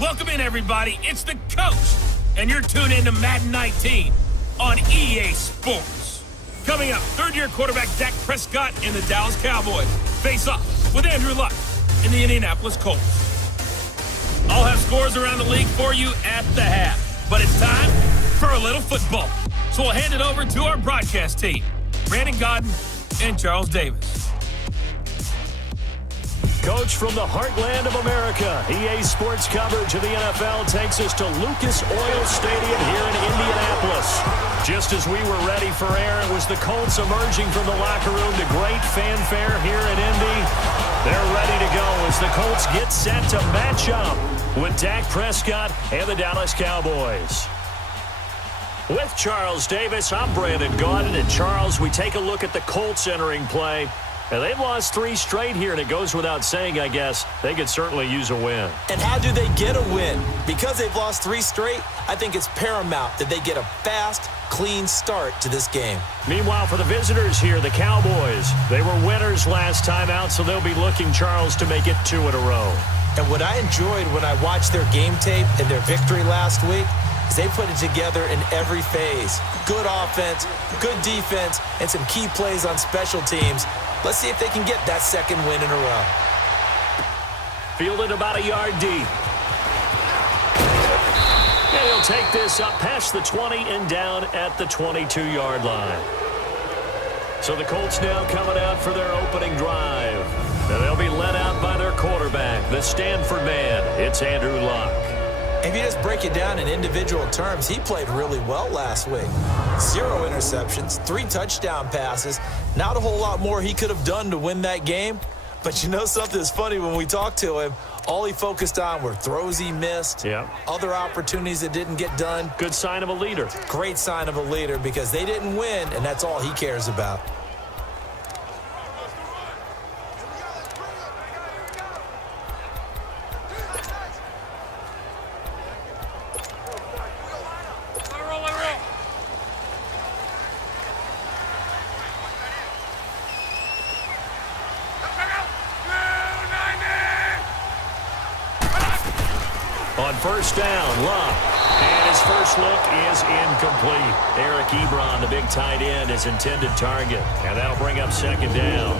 Welcome in, everybody. It's the coach, and you're tuned in to Madden 19 on EA Sports. Coming up, third-year quarterback Dak Prescott and the Dallas Cowboys face off with Andrew Luck in the Indianapolis Colts. I'll have scores around the league for you at the half, but it's time for a little football. So we'll hand it over to our broadcast team, Brandon Godden and Charles Davis. Coach from the heartland of America, EA Sports coverage of the NFL takes us to Lucas Oil Stadium here in Indianapolis. Just as we were ready for air, it was the Colts emerging from the locker room to great fanfare here in Indy. They're ready to go as the Colts get set to match up with Dak Prescott and the Dallas Cowboys. With Charles Davis, I'm Brandon Godden. And Charles, we take a look at the Colts entering play. And they've lost 3 straight here, and it goes without saying, I guess, they could certainly use a win. And how do they get a win? Because they've lost 3 straight, I think it's paramount that they get a fast, clean start to this game. Meanwhile, for the visitors here, the Cowboys, they were winners last time out, so they'll be looking, Charles, to make it 2 in a row. And what I enjoyed when I watched their game tape and their victory last week is they put it together in every phase. Good offense, good defense, and some key plays on special teams. Let's see if they can get that second win in a row. Fielded about a yard deep. And he'll take this up past the 20 and down at the 22-yard line. So the Colts now coming out for their opening drive. And they'll be led out by their quarterback, the Stanford man. It's Andrew Luck. If you just break it down in individual terms, he played really well last week. 0 interceptions, 3 touchdown passes. Not a whole lot more he could have done to win that game. But you know something's funny, when we talked to him, all he focused on were throws he missed, other opportunities that didn't get done. Good sign of a leader. Great sign of a leader because they didn't win, and that's all he cares about. On first down, Luck. And his first look is incomplete. Eric Ebron, the big tight end, is intended target. And that'll bring up second down.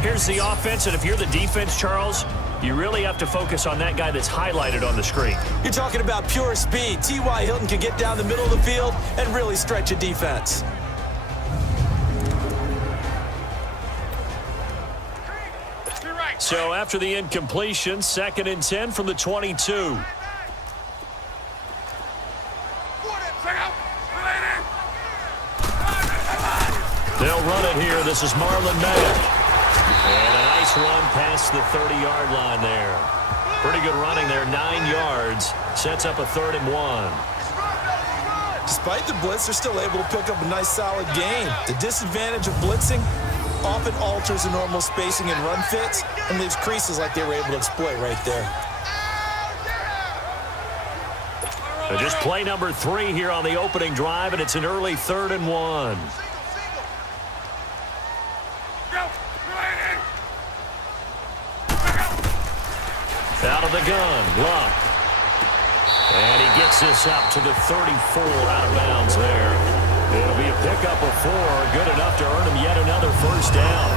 Here's the offense, and if you're the defense, Charles, you really have to focus on that guy that's highlighted on the screen. You're talking about pure speed. T.Y. Hilton can get down the middle of the field and really stretch a defense. So after the incompletion, 2nd and 10 from the 22. They'll run it here. This is Marlon Mack. And a nice run past the 30-yard line there. Pretty good running there, 9 yards. Sets up a 3rd and 1. Despite the blitz, they're still able to pick up a nice, solid gain. The disadvantage of blitzing often alters the normal spacing and run fits and leaves creases like they were able to exploit right there. Just play number 3 here on the opening drive, and it's an early 3rd and 1. Out of the gun, Luck. And he gets this up to the 34, out of bounds there. It'll be a pickup of 4, good enough to earn him yet another first down.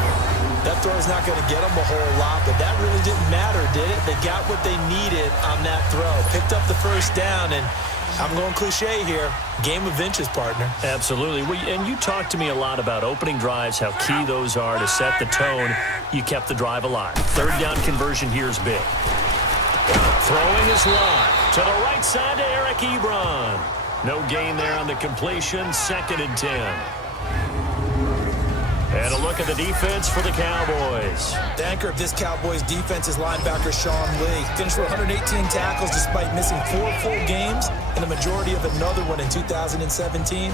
That throw is not going to get them a whole lot, but that really didn't matter, did it? They got what they needed on that throw. Picked up the first down, and I'm going cliche here. Game of inches, partner. Absolutely. And you talked to me a lot about opening drives, how key those are to set the tone. You kept the drive alive. 3rd down conversion here is big. Throwing his Luck to the right side to Eric Ebron. No gain there on the completion. 2nd and 10. And a look at the defense for the Cowboys. The anchor of this Cowboys defense is linebacker Sean Lee. Finished with 118 tackles despite missing 4 full games and the majority of another one in 2017.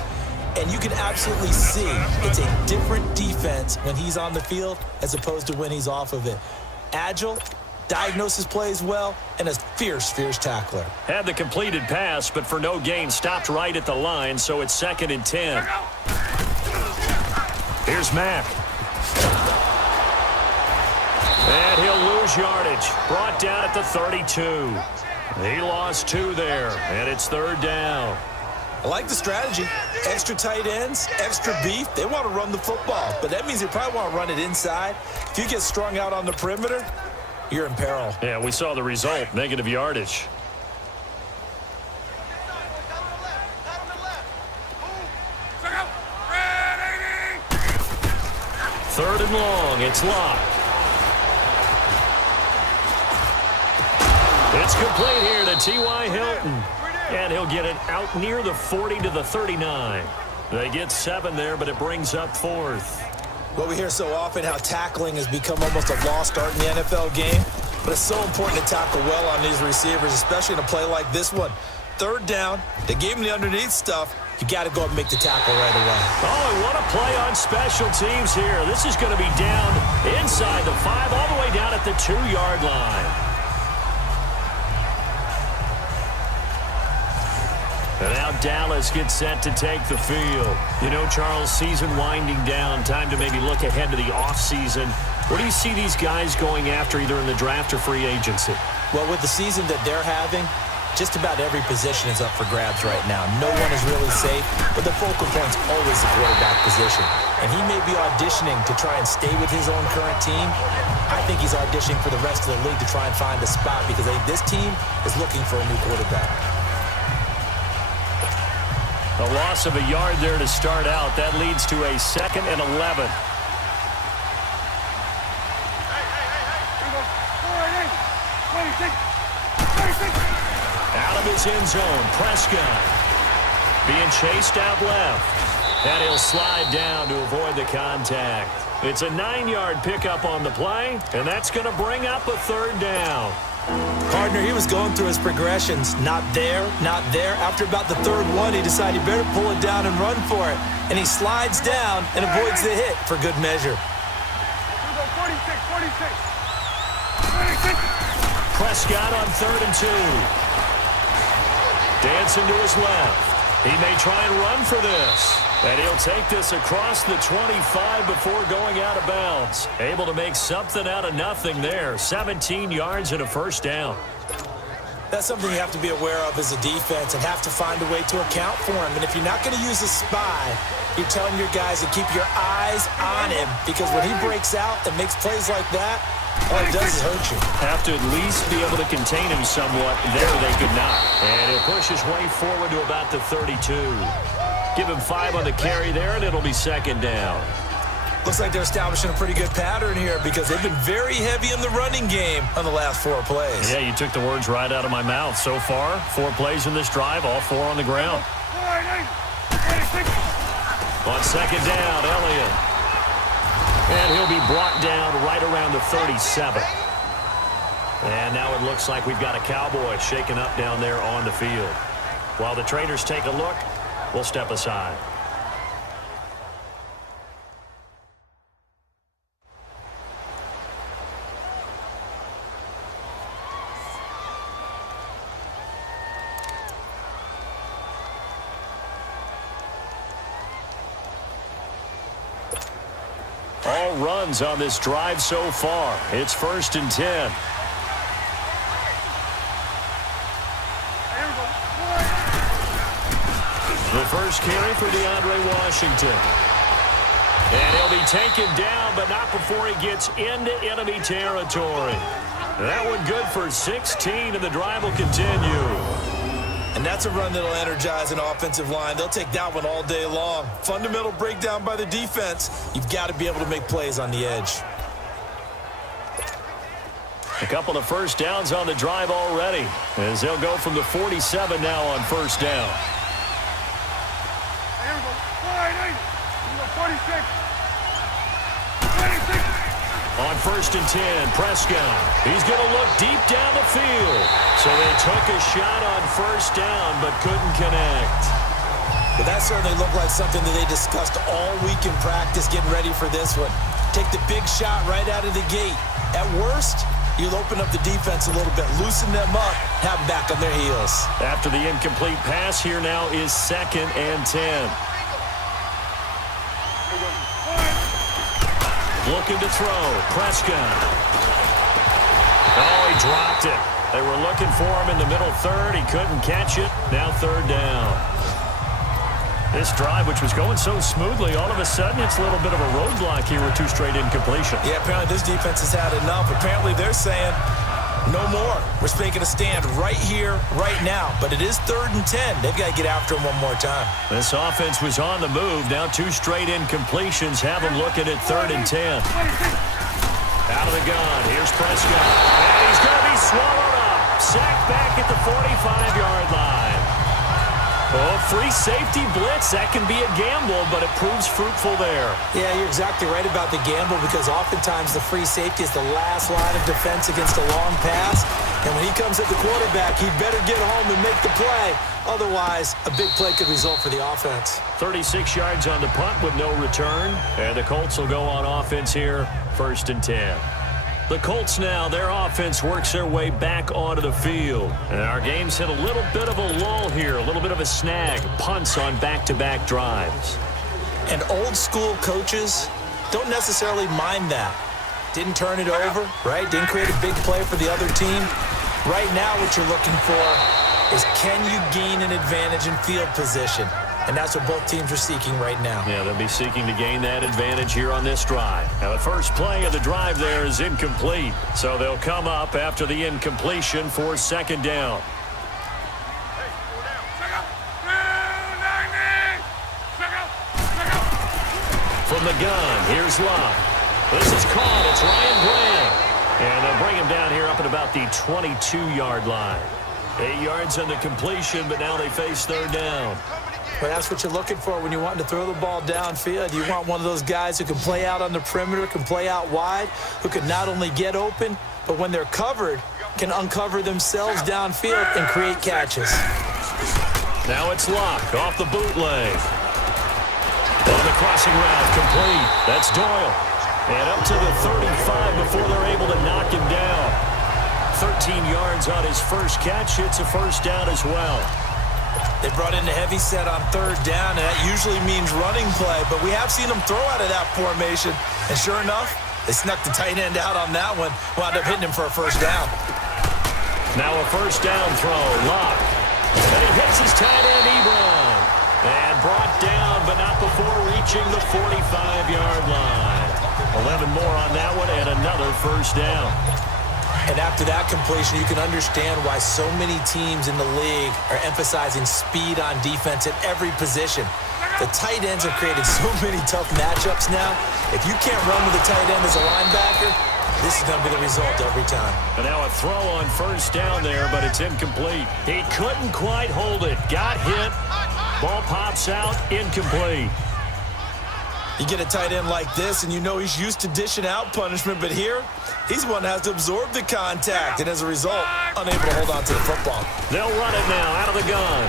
And you can absolutely see it's a different defense when he's on the field as opposed to when he's off of it. Agile, diagnoses plays well, and a fierce, fierce tackler. Had the completed pass, but for no gain, stopped right at the line, so it's 2nd and 10. Here's Mack. And he'll lose yardage. Brought down at the 32. He lost 2 there, and it's 3rd down. I like the strategy. Extra tight ends, extra beef. They want to run the football, but that means they probably want to run it inside. If you get strung out on the perimeter, you're in peril. Yeah, we saw the result, negative yardage. 3rd and long. It's locked. It's complete here to T.Y. Hilton. And he'll get it out near the 40 to the 39. They get 7 there, but it brings up 4th. Well, we hear so often how tackling has become almost a lost art in the NFL game. But it's so important to tackle well on these receivers, especially in a play like this one. 3rd down, they gave him the underneath stuff. You got to go and make the tackle right away. Oh, and what a play on special teams here. This is going to be down inside the 5, all the way down at the 2-yard line. And now Dallas gets set to take the field. You know, Charles, season winding down, time to maybe look ahead to the offseason. What do you see these guys going after either in the draft or free agency? Well, with the season that they're having, just about every position is up for grabs right now. No one is really safe, but the focal point's always the quarterback position. And he may be auditioning to try and stay with his own current team. I think he's auditioning for the rest of the league to try and find a spot because I think this team is looking for a new quarterback. A loss of a yard there to start out. That leads to a 2nd and 11. Out of his end zone, Prescott being chased out left. And he'll slide down to avoid the contact. It's a 9-yard pickup on the play, and that's going to bring up a 3rd down. Partner, he was going through his progressions. Not there, not there. After about the 3rd one, he decided he better pull it down and run for it. And he slides down and avoids the hit for good measure. 46. Prescott on 3rd and 2. Dancing to his left. He may try and run for this. And he'll take this across the 25 before going out of bounds. Able to make something out of nothing there. 17 yards and a 1st down. That's something you have to be aware of as a defense and have to find a way to account for him. And if you're not going to use a spy, you're telling your guys to keep your eyes on him, because when he breaks out and makes plays like that, all it does is hurt you. Have to at least be able to contain him somewhat. There they could not. And he'll push his way forward to about the 32. Give him 5 on the carry there, and it'll be 2nd down. Looks like they're establishing a pretty good pattern here because they've been very heavy in the running game on the last 4 plays. Yeah, you took the words right out of my mouth. So far, 4 plays in this drive, all 4 on the ground. On 2nd down, Elliott. And he'll be brought down right around the 37. And now it looks like we've got a Cowboy shaken up down there on the field. While the trainers take a look, we'll step aside. All runs on this drive so far. It's 1st and 10. The first carry for DeAndre Washington. And he'll be taken down, but not before he gets into enemy territory. That one good for 16, and the drive will continue. And that's a run that'll energize an offensive line. They'll take that one all day long. Fundamental breakdown by the defense. You've got to be able to make plays on the edge. A couple of 1st downs on the drive already, as they'll go from the 47 now on 1st down. On 1st and 10, Prescott. He's going to look deep down the field. So they took a shot on 1st down, but couldn't connect. But that certainly looked like something that they discussed all week in practice, getting ready for this one. Take the big shot right out of the gate. At worst, you'll open up the defense a little bit, loosen them up, have them back on their heels. After the incomplete pass, here now is 2nd and 10. Looking to throw. Prescott. Oh, he dropped it. They were looking for him in the middle third. He couldn't catch it. Now third down. This drive, which was going so smoothly, all of a sudden it's a little bit of a roadblock here with 2 straight incompletions. Yeah, apparently this defense has had enough. Apparently they're saying, no more. We're making a stand right here, right now. But it is 3rd and 10. They've got to get after him one more time. This offense was on the move. Now 2 straight incompletions have them looking at 3rd and 10. Out of the gun. Here's Prescott. And he's going to be swallowed up. Sacked back at the 45-yard line. Oh, free safety blitz. That can be a gamble, but it proves fruitful there. Yeah, you're exactly right about the gamble because oftentimes the free safety is the last line of defense against a long pass. And when he comes at the quarterback, he'd better get home and make the play. Otherwise, a big play could result for the offense. 36 yards on the punt with no return. And the Colts will go on offense here, 1st and 10. The Colts now, their offense works their way back onto the field. And our game's hit a little bit of a lull here, a little bit of a snag. Punts on back-to-back drives. And old-school coaches don't necessarily mind that. Didn't turn it over, right? Didn't create a big play for the other team. Right now what you're looking for is can you gain an advantage in field position? And that's what both teams are seeking right now. Yeah, they'll be seeking to gain that advantage here on this drive. Now, the first play of the drive there is incomplete. So they'll come up after the incompletion for 2nd down. From the gun, here's Locke. This is caught. It's Ryan Graham. And they'll bring him down here up at about the 22-yard line. 8 yards on the completion, but now they face 3rd down. Well, that's what you're looking for when you're wanting to throw the ball downfield. You want one of those guys who can play out on the perimeter, can play out wide, who can not only get open, but when they're covered, can uncover themselves downfield and create catches. Now it's Locke off the bootleg. On the crossing route, complete. That's Doyle. And up to the 35 before they're able to knock him down. 13 yards on his first catch. It's a 1st down as well. They brought in the heavy set on 3rd down, and that usually means running play, but we have seen them throw out of that formation. And sure enough, they snuck the tight end out on that one, wound up hitting him for a 1st down. Now a 1st down throw, Locke. And he hits his tight end, Ebron. And brought down, but not before reaching the 45-yard line. 11 more on that one, and another 1st down. And after that completion, you can understand why so many teams in the league are emphasizing speed on defense at every position. The tight ends have created so many tough matchups now. If you can't run with a tight end as a linebacker, this is going to be the result every time. And now a throw on 1st down there, but it's incomplete. He couldn't quite hold it. Got hit. Ball pops out. Incomplete. You get a tight end like this, and you know he's used to dishing out punishment, but here, he's the one that has to absorb the contact, and as a result, unable to hold on to the football. They'll run it now out of the gun.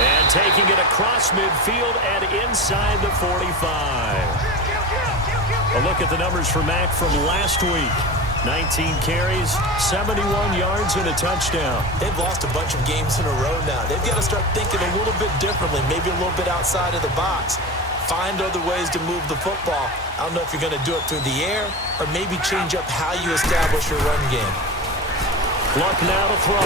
And taking it across midfield and inside the 45. A look at the numbers for Mack from last week. 19 carries, 71 yards, and a touchdown. They've lost a bunch of games in a row now. They've got to start thinking a little bit differently, maybe a little bit outside of the box. Find other ways to move the football. I don't know if you're going to do it through the air or maybe change up how you establish your run game. Luck now to throw.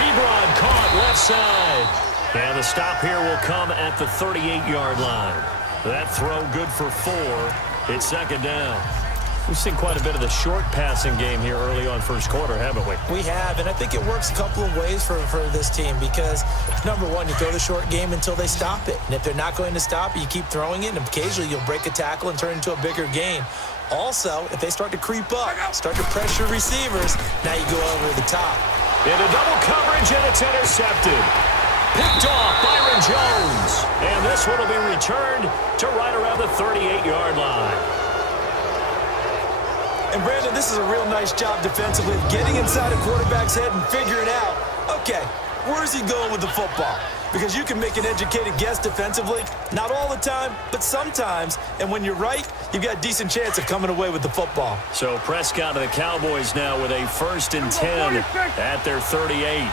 Ebron caught left side. And the stop here will come at the 38-yard line. That throw good for 4. It's 2nd down. We've seen quite a bit of the short passing game here early on 1st quarter, haven't we? We have, and I think it works a couple of ways for this team because, number one, you throw the short game until they stop it. And if they're not going to stop it, you keep throwing it, and occasionally you'll break a tackle and turn it into a bigger gain. Also, if they start to creep up, start to pressure receivers, now you go over the top. Into double coverage, and it's intercepted. Picked off Byron Jones. And this one will be returned to right around the 38-yard line. And, Brandon, this is a real nice job defensively of getting inside a quarterback's head and figuring out, okay, where's he going with the football? Because you can make an educated guess defensively, not all the time, but sometimes. And when you're right, you've got a decent chance of coming away with the football. So Prescott and the Cowboys now with a 1st and 10 at their 38.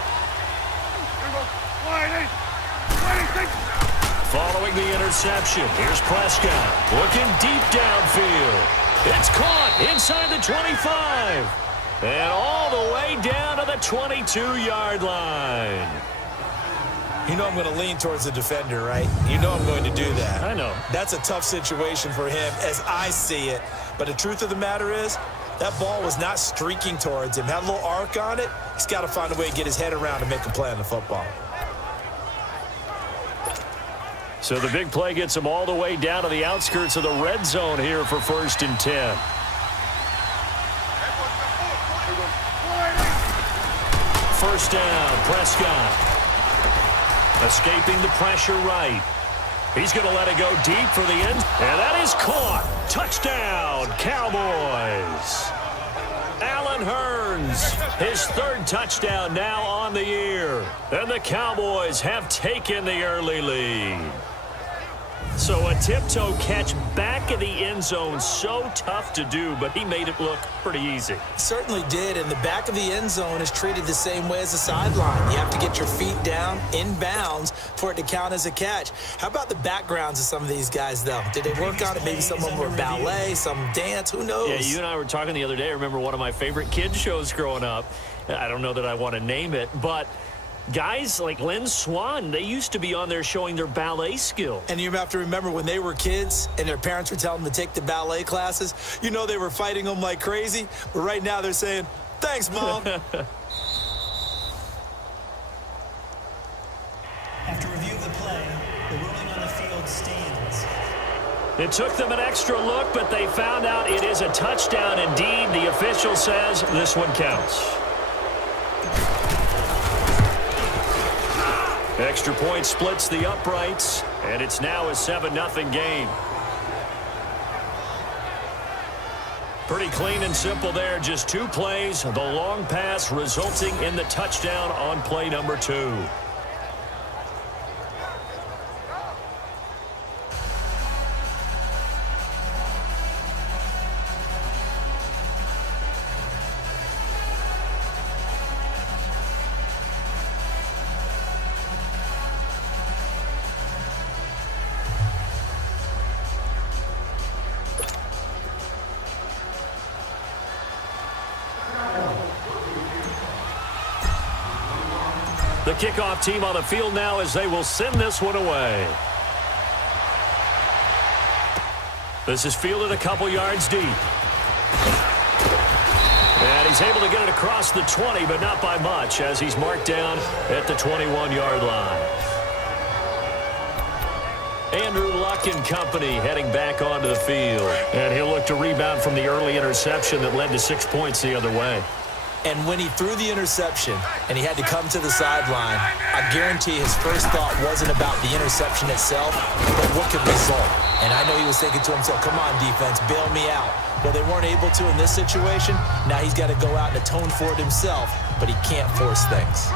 Following the interception, here's Prescott looking deep downfield. It's caught inside the 25. And all the way down to the 22-yard line. You know I'm going to lean towards the defender, right? You know I'm going to do that. I know. That's a tough situation for him as I see it. But the truth of the matter is, that ball was not streaking towards him. Had a little arc on it. He's got to find a way to get his head around and make a play on the football. So the big play gets him all the way down to the outskirts of the red zone here for 1st and 10. First down, Prescott. Escaping the pressure right. He's going to let it go deep for the end. And that is caught. Touchdown, Cowboys. Allen Hurns, his 3rd touchdown now on the year. And the Cowboys have taken the early lead. So a tiptoe catch back in the end zone, so tough to do, but he made it look pretty easy. Certainly did, and the back of the end zone is treated the same way as the sideline. You have to get your feet down in bounds for it to count as a catch. How about the backgrounds of some of these guys, though? Did they work on it? Maybe some of them were ballet, some dance, who knows? Yeah, you and I were talking the other day. I remember one of my favorite kids shows growing up. I don't know that I want to name it, but guys like Lynn Swan, they used to be on there showing their ballet skill. And you have to remember when they were kids and their parents were telling them to take the ballet classes, you know they were fighting them like crazy. But right now they're saying, thanks, Mom. After review of the play, the ruling on the field stands. It took them an extra look, but they found out it is a touchdown indeed. The official says this one counts. Extra point splits the uprights, and it's now a 7-0 game. Pretty clean and simple there. Just 2 plays. The long pass resulting in the touchdown on play number 2. The kickoff team on the field now as they will send this one away. This is fielded a couple yards deep. And he's able to get it across the 20, but not by much, as he's marked down at the 21-yard line. Andrew Luck and company heading back onto the field. And he'll look to rebound from the early interception that led to 6 points the other way. And when he threw the interception and he had to come to the sideline, I guarantee his first thought wasn't about the interception itself, but what could result. And I know he was thinking to himself, come on, defense, bail me out. Well, they weren't able to in this situation. Now he's got to go out and atone for it himself, but he can't force things.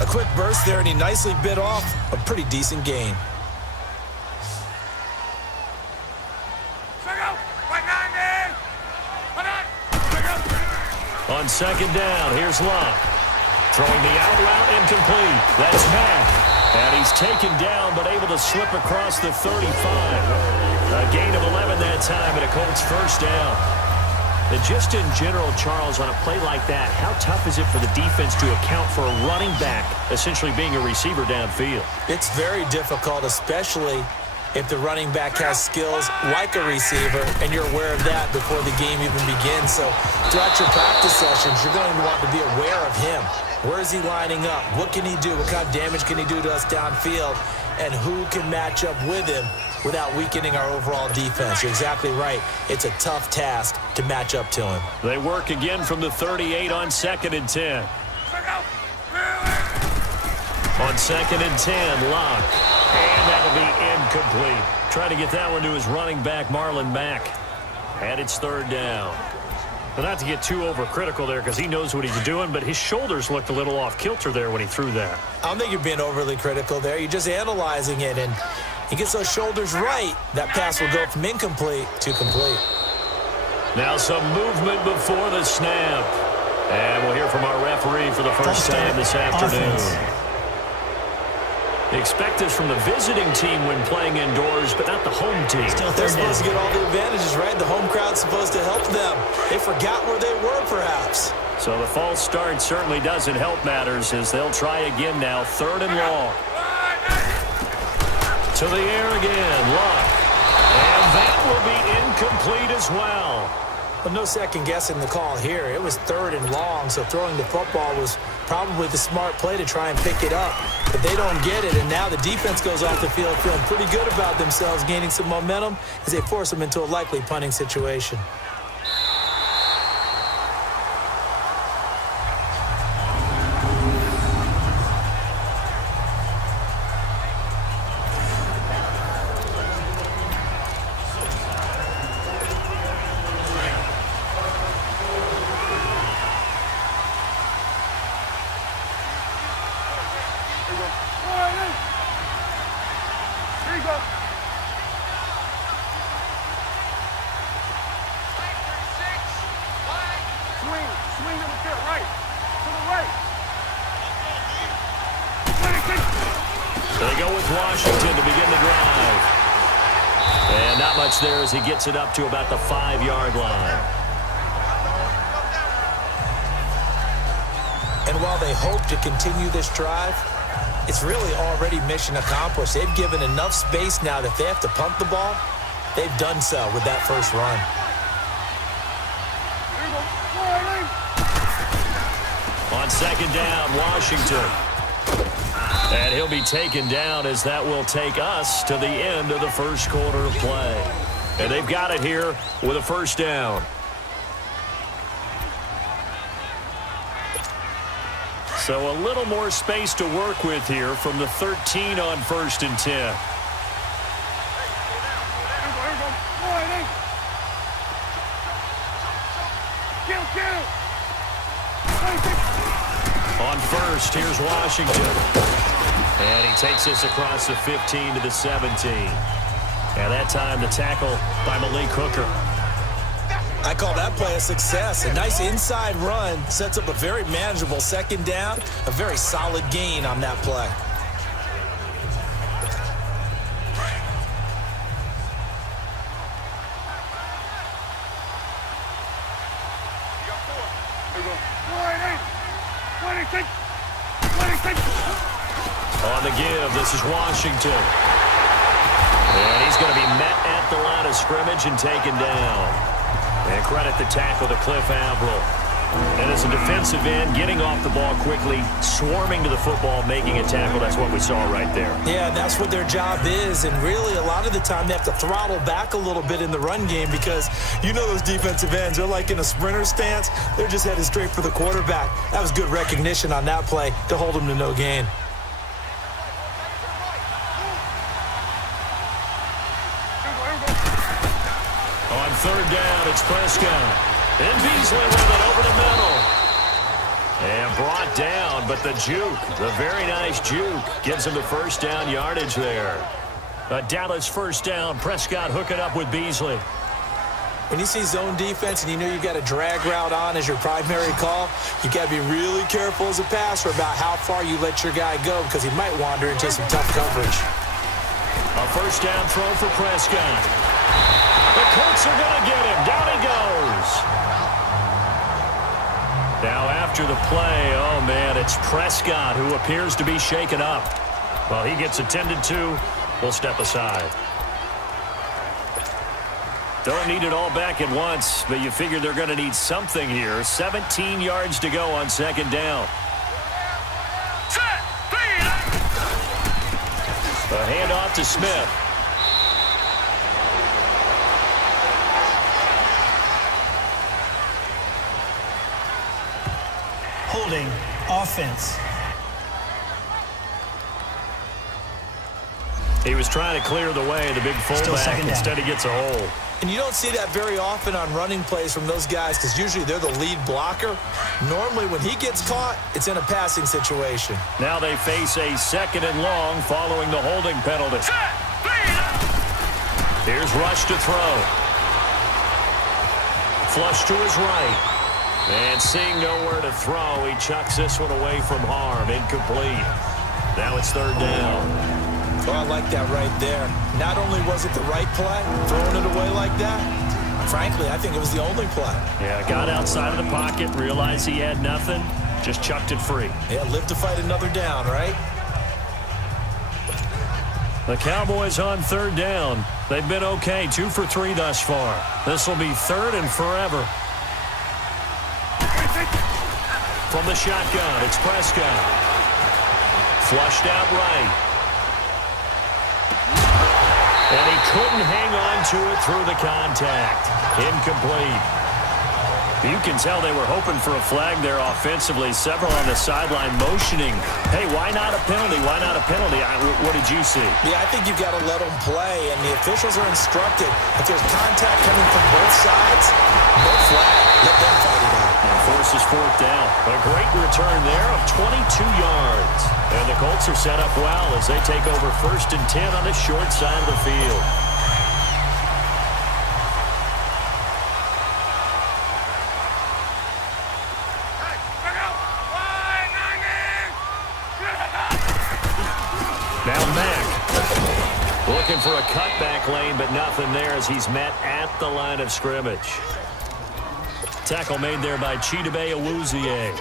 A quick burst there, and he nicely bit off a pretty decent gain. On 2nd down, here's Luck. Throwing the out route incomplete. That's Mack. And he's taken down, but able to slip across the 35. A gain of 11 that time, and a Colts first down. And just in general, Charles, on a play like that, how tough is it for the defense to account for a running back essentially being a receiver downfield? It's very difficult, especially if the running back has skills like a receiver, and you're aware of that before the game even begins. So throughout your practice sessions, you're going to want to be aware of him. Where is he lining up? What can he do? What kind of damage can he do to us downfield? And who can match up with him without weakening our overall defense? You're exactly right. It's a tough task to match up to him. They work again from the 38 on 2nd and 10. On 2nd and 10, Luck. And that'll be incomplete. Trying to get that one to his running back, Marlon Mack. And it's 3rd down. But not to get too overcritical there because he knows what he's doing, but his shoulders looked a little off kilter there when he threw that. I don't think you're being overly critical there. You're just analyzing it, and he gets those shoulders right. That pass will go from incomplete to complete. Now some movement before the snap. And we'll hear from our referee for the first time this afternoon. Expect this from the visiting team when playing indoors, but not the home team. Still They're third down. supposed to get all the advantages, right? The home crowd's supposed to help them. They forgot where they were, perhaps. So the false start certainly doesn't help matters as they'll try again now. 3rd and long. To the air again. Luck. And that will be incomplete as well. But no second guessing the call here. It was 3rd and long, so throwing the football was probably the smart play to try and pick it up. But they don't get it, and now the defense goes off the field feeling pretty good about themselves, gaining some momentum as they force them into a likely punting situation. They go with Washington to begin the drive. And not much there as he gets it up to about the 5-yard line. And while they hope to continue this drive, it's really already mission accomplished. They've given enough space now that if they have to punt the ball, they've done so with that first run. On 2nd down, Washington. And he'll be taken down as that will take us to the end of the first quarter of play. And they've got it here with a 1st down. So a little more space to work with here from the 13 on 1st and 10. On 1st, here's Washington. And he takes this across the 15 to the 17. And that time the tackle by Malik Hooker. I call that play a success. A nice inside run sets up a very manageable 2nd down. A very solid gain on that play. On the give, this is Washington. And he's going to be met at the line of scrimmage and taken down. And credit the tackle to Cliff Averill. And as a defensive end, getting off the ball quickly, swarming to the football, making a tackle. That's what we saw right there. Yeah, and that's what their job is. And really, a lot of the time, they have to throttle back a little bit in the run game because you know those defensive ends, they're like in a sprinter stance. They're just headed straight for the quarterback. That was good recognition on that play to hold them to no gain. On 3rd down, it's Prescott. And Beasley with it over the middle. And brought down, but the juke, the very nice juke, gives him the 1st down yardage there. A Dallas 1st down. Prescott hooking up with Beasley. When you see zone defense and you know you've got a drag route on as your primary call, you got to be really careful as a passer about how far you let your guy go because he might wander into some tough coverage. A 1st down throw for Prescott. The Colts are going to get him. Down he goes. Now after the play, oh man, it's Prescott who appears to be shaken up. Well, he gets attended to. We'll step aside. Don't need it all back at once, but you figure they're going to need something here. 17 yards to go on 2nd down. A handoff to Smith. Holding offense. He was trying to clear the way, the big fullback. Instead he gets a hole. And you don't see that very often on running plays from those guys because usually they're the lead blocker. Normally when he gets caught, it's in a passing situation. Now they face a 2nd and long following the holding penalty. Here's Rush to throw. Flush to his right. And seeing nowhere to throw, he chucks this one away from harm. Incomplete. Now it's third down. Oh, I like that right there. Not only was it the right play, throwing it away like that, frankly, I think it was the only play. Yeah, got outside of the pocket, realized he had nothing, just chucked it free. Yeah, live to fight another down, right? The Cowboys on third down. They've been okay, 2 for 3 thus far. This will be third and forever. From the shotgun, it's Prescott. Flushed out right. And he couldn't hang on to it through the contact. Incomplete. You can tell they were hoping for a flag there offensively. Several on the sideline motioning. Hey, why not a penalty? Why not a penalty? What did you see? Yeah, I think you've got to let them play, and the officials are instructed. If there's contact coming from both sides, no flag. Let them fight it out. And forces fourth down. A great return there of 22 yards. And the Colts are set up well as they take over 1st and 10 on the short side of the field. Now Mack looking for a cutback lane, but nothing there as he's met at the line of scrimmage. Tackle made there by Chidobe Awuzie.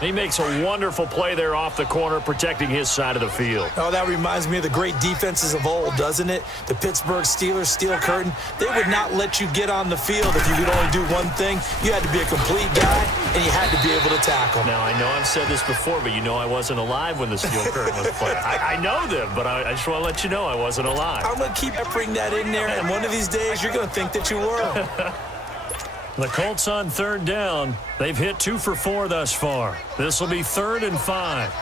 He makes a wonderful play there off the corner, protecting his side of the field. Oh, that reminds me of the great defenses of old, doesn't it? The Pittsburgh Steelers steel curtain. They would not let you get on the field if you could only do one thing. You had to be a complete guy, and you had to be able to tackle. Now, I know I've said this before, but you know I wasn't alive when the steel curtain was played. I know them, but I just want to let you know I wasn't alive. I'm going to keep peppering that in there, and one of these days you're going to think that you were. The Colts on third down. They've hit 2 for 4 thus far. This will be 3rd and 5.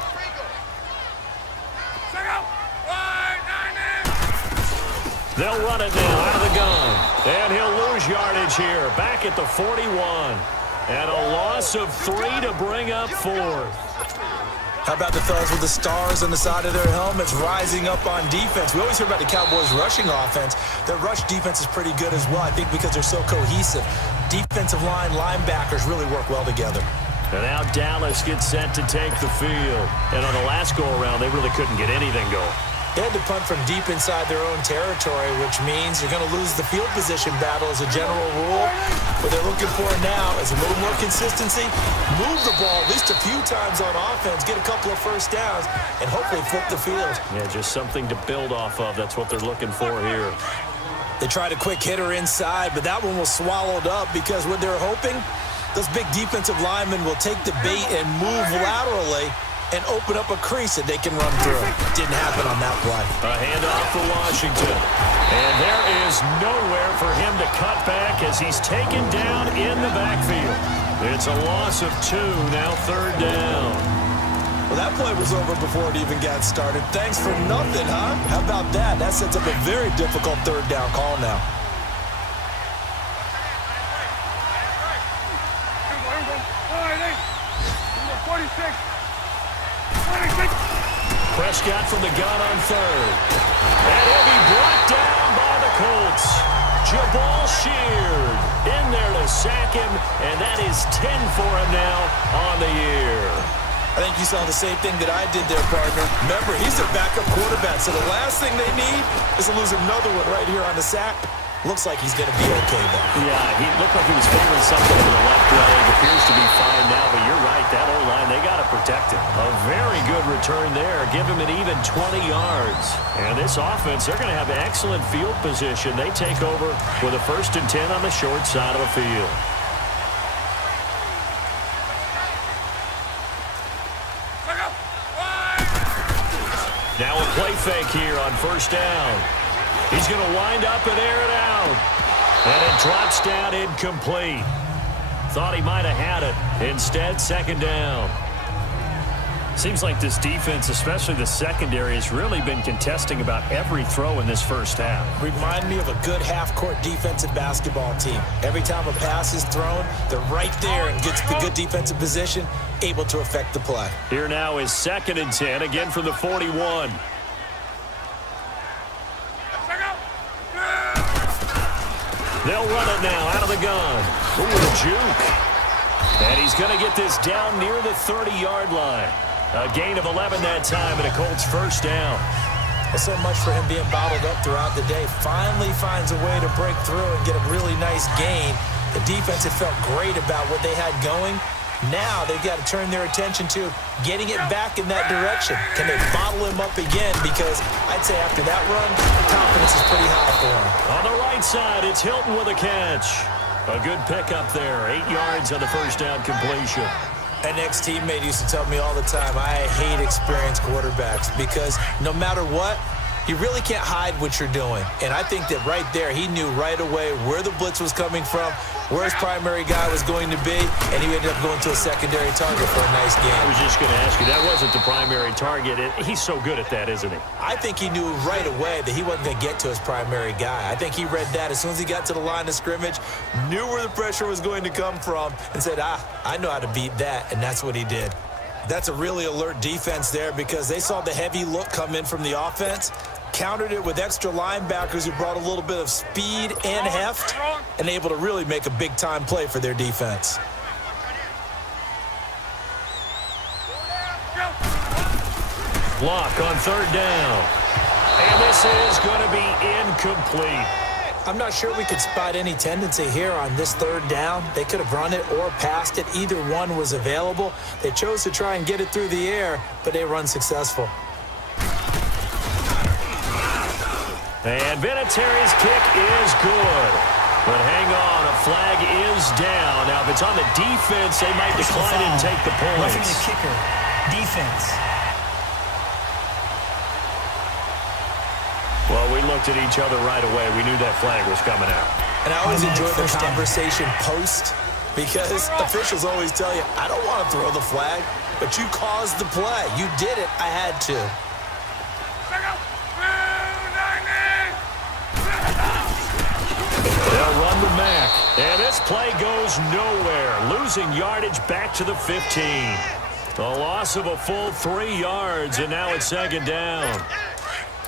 They'll run it now out of the gun. And he'll lose yardage here. Back at the 41. And a loss of 3 to bring up 4th. How about the fellas with the stars on the side of their helmets rising up on defense? We always hear about the Cowboys' rushing offense. Their rush defense is pretty good as well, I think, because they're so cohesive. Defensive line, linebackers really work well together. And now Dallas gets set to take the field. And on the last go-around, they really couldn't get anything going. They had to punt from deep inside their own territory, which means you're going to lose the field position battle as a general rule. What they're looking for now is a little more consistency, move the ball at least a few times on offense, get a couple of first downs, and hopefully flip the field. Yeah, just something to build off of. That's what they're looking for here. They tried a quick hitter inside, but that one was swallowed up because what they're hoping, those big defensive linemen will take the bait and move laterally and open up a crease that they can run through. Didn't happen on that play. A handoff for Washington. And there is nowhere for him to cut back as he's taken down in the backfield. It's a loss of 2, now 3rd down. Well, that play was over before it even got started. Thanks for nothing, huh? How about that? That sets up a very difficult 3rd down call now. Prescott from the gun on 3rd. And he'll be brought down by the Colts. Jabal Sheard in there to sack him, and that is 10 for him now on the year. I think you saw the same thing that I did there, partner. Remember, he's their backup quarterback, so the last thing they need is to lose another one right here on the sack. Looks like he's going to be okay, though. Yeah, he looked like he was favoring something to the left leg. Appears to be fine now, but you're right. That O-line, they got to protect him. A very good return there. Give him an even 20 yards. And this offense, they're going to have excellent field position. They take over with a 1st and 10 on the short side of the field. Now a play fake here on 1st down. He's going to wind up and air it out. And it drops down incomplete. Thought he might have had it. Instead, 2nd down. Seems like this defense, especially the secondary, has really been contesting about every throw in this first half. Remind me of a good half-court defensive basketball team. Every time a pass is thrown, they're right there and gets the good defensive position, able to affect the play. Here now is 2nd and 10, again from the 41. They'll run it now out of the gun. Ooh, a juke. And he's going to get this down near the 30-yard line. A gain of 11 that time, and a Colts first down. Well, so much for him being bottled up throughout the day. Finally finds a way to break through and get a really nice gain. The defense had felt great about what they had going. Now they've got to turn their attention to getting it back in that direction. Can they bottle him up again? Because I'd say after that run, confidence is pretty high for him. On the right side, it's Hilton with a catch. A good pickup there. 8 yards on the first down completion. An ex-teammate used to tell me all the time, I hate experienced quarterbacks because no matter what, you really can't hide what you're doing. And I think that right there, he knew right away where the blitz was coming from, where his primary guy was going to be, and he ended up going to a secondary target for a nice game. I was just going to ask you, that wasn't the primary target. He's so good at that, isn't he? I think he knew right away that he wasn't going to get to his primary guy. I think he read that as soon as he got to the line of scrimmage, knew where the pressure was going to come from, and said, I know how to beat that, and that's what he did. That's a really alert defense there because they saw the heavy look come in from the offense, countered it with extra linebackers who brought a little bit of speed and heft, and able to really make a big-time play for their defense. Block on third down. And this is going to be incomplete. I'm not sure we could spot any tendency here on this third down. They could have run it or passed it. Either one was available. They chose to try and get it through the air, but they were unsuccessful. And Vinatieri's kick is good. But hang on, a flag is down. Now, if it's on the defense, they might decline and take the points. Roughing the kicker. Defense. Well, we looked at each other right away. We knew that flag was coming out. And I always enjoy the conversation post because officials always tell you, I don't want to throw the flag, but you caused the play. You did it. I had to. They'll run the Mac. And this play goes nowhere. Losing yardage back to the 15. A loss of a full 3 yards, and now it's second down.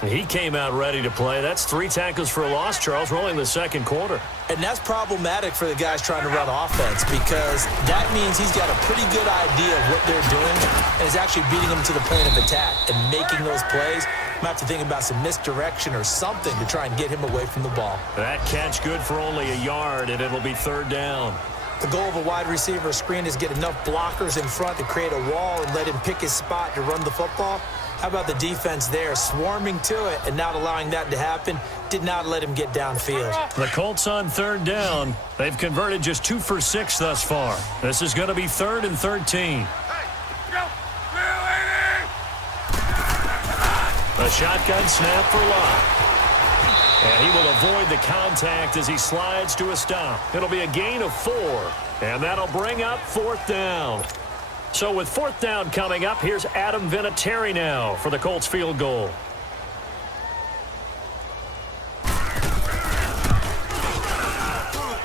He came out ready to play. That's 3 tackles for a loss, Charles, rolling the second quarter. And that's problematic for the guys trying to run offense because that means he's got a pretty good idea of what they're doing and is actually beating them to the point of attack and making those plays. Might have to think about some misdirection or something to try and get him away from the ball. That catch good for only a yard, and it'll be third down. The goal of a wide receiver screen is get enough blockers in front to create a wall and let him pick his spot to run the football. How about the defense there, swarming to it and not allowing that to happen? Did not let him get downfield. The Colts on third down. They've converted just 2 for 6 thus far. This is going to be 3rd and 13. A shotgun snap for Locke. And he will avoid the contact as he slides to a stop. It'll be a gain of 4, and that'll bring up 4th down. So with 4th down coming up, here's Adam Vinatieri now for the Colts field goal.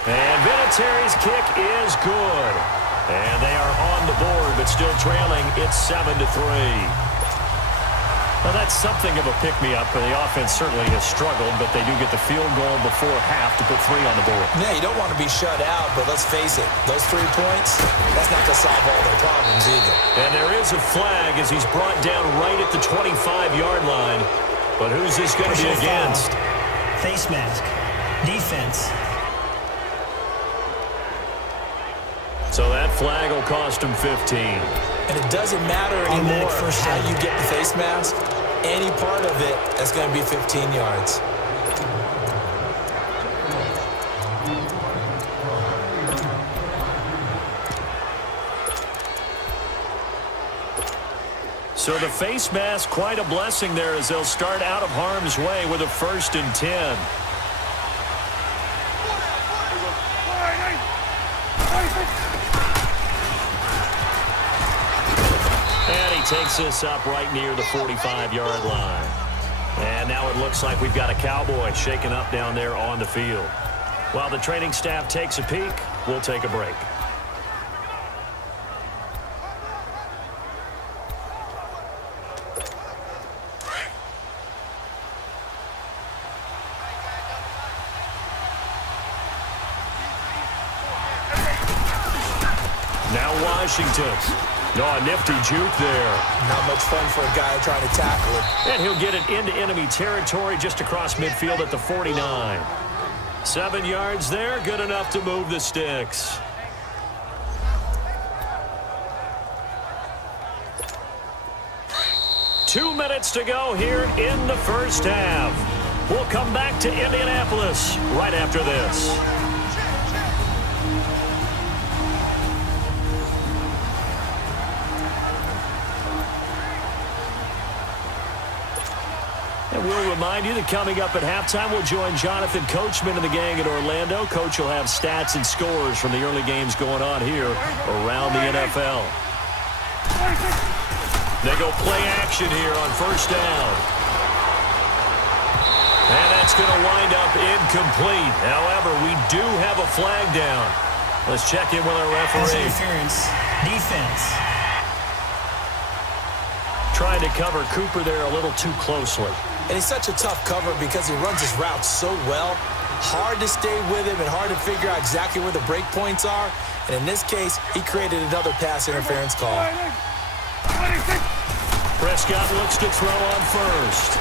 And Vinatieri's kick is good. And they are on the board, but still trailing. It's 7-3. Well, that's something of a pick-me-up. The offense certainly has struggled, but they do get the field goal before half to put 3 on the board. Yeah, you don't want to be shut out, but let's face it, those 3 points, that's not going to solve all their problems either. And there is a flag as he's brought down right at the 25-yard line. But who's this going to be against? Face mask. Defense. So that flag will cost him 15. And it doesn't matter anymore how you get the face mask. Any part of it, that's going to be 15 yards. So the face mask, quite a blessing there as they'll start out of harm's way with a 1st and 10. And he takes this up right near the 45-yard line. And now it looks like we've got a Cowboy shaken up down there on the field. While the training staff takes a peek, we'll take a break. Now Washington. Oh, a nifty juke there. Not much fun for a guy trying to tackle him. And he'll get it into enemy territory just across midfield at the 49. 7 yards there, good enough to move the sticks. Two minutes to go here in the first half. We'll come back to Indianapolis right after this. And we'll remind you that coming up at halftime, we'll join Jonathan Coachman and the gang in Orlando. Coach will have stats and scores from the early games going on here around the NFL. They go play action here on first down. And that's going to wind up incomplete. However, we do have a flag down. Let's check in with our referee. Interference. Defense. Trying to cover Cooper there a little too closely. And he's such a tough cover because he runs his routes so well. Hard to stay with him and hard to figure out exactly where the break points are. And in this case, he created another pass interference call. Prescott looks to throw on first.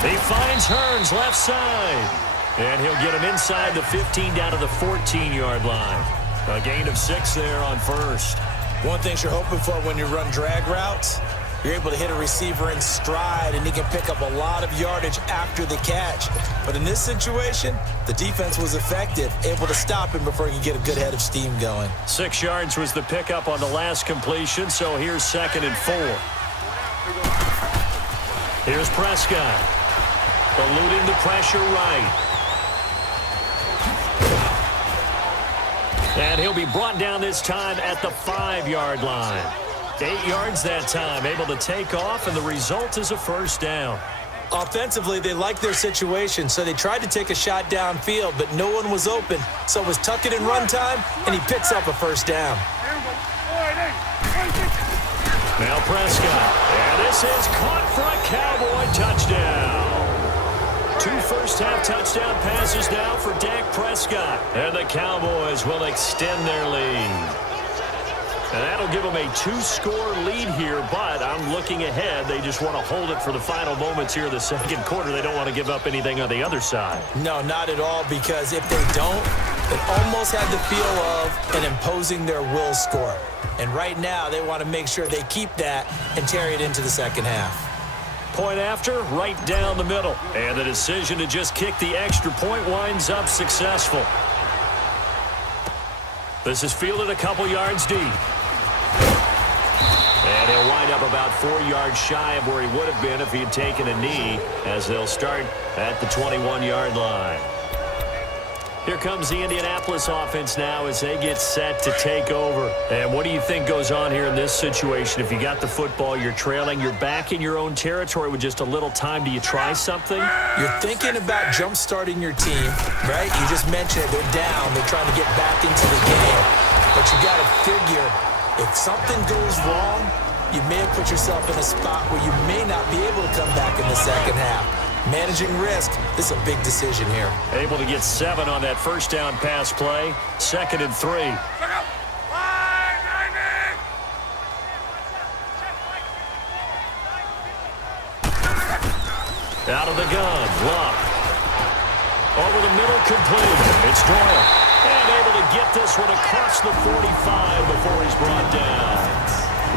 He finds Hearns left side. And he'll get him inside the 15 down to the 14-yard line. A gain of 6 there on first. One thing you're hoping for when you run drag routes, you're able to hit a receiver in stride, and he can pick up a lot of yardage after the catch. But in this situation, the defense was effective, able to stop him before he could get a good head of steam going. 6 yards was the pickup on the last completion, so here's 2nd and 4. Here's Prescott, eluding the pressure right. And he'll be brought down this time at the 5-yard line. 8 yards that time, able to take off, and the result is a first down. Offensively, they liked their situation, so they tried to take a shot downfield, but no one was open. So it was tuck it in run time, and he picks up a first down. Now Prescott, and this is caught for a Cowboy touchdown. 2 first-half touchdown passes now for Dak Prescott. And the Cowboys will extend their lead. And that'll give them a 2-score lead here, but I'm looking ahead. They just want to hold it for the final moments here of the second quarter. They don't want to give up anything on the other side. No, not at all, because if they don't, it almost had the feel of an imposing their will score. And right now, they want to make sure they keep that and carry it into the second half. Point after, right down the middle. And the decision to just kick the extra point winds up successful. This is fielded a couple yards deep. And he'll wind up about 4 yards shy of where he would have been if he had taken a knee, as they'll start at the 21-yard line. Here comes the Indianapolis offense now as they get set to take over. And what do you think goes on here in this situation? If you got the football, you're trailing, you're back in your own territory with just a little time. Do you try something? You're thinking about jump-starting your team, right? You just mentioned it. They're down. They're trying to get back into the game. But you got to figure, if something goes wrong, you may have put yourself in a spot where you may not be able to come back in the second half. Managing risk, this is a big decision here. Able to get 7 on that first down pass play. 2nd and 3. Out of the gun, Luck. Over the middle, complete. It's Doyle. And able to get this one across the 45 before he's brought down.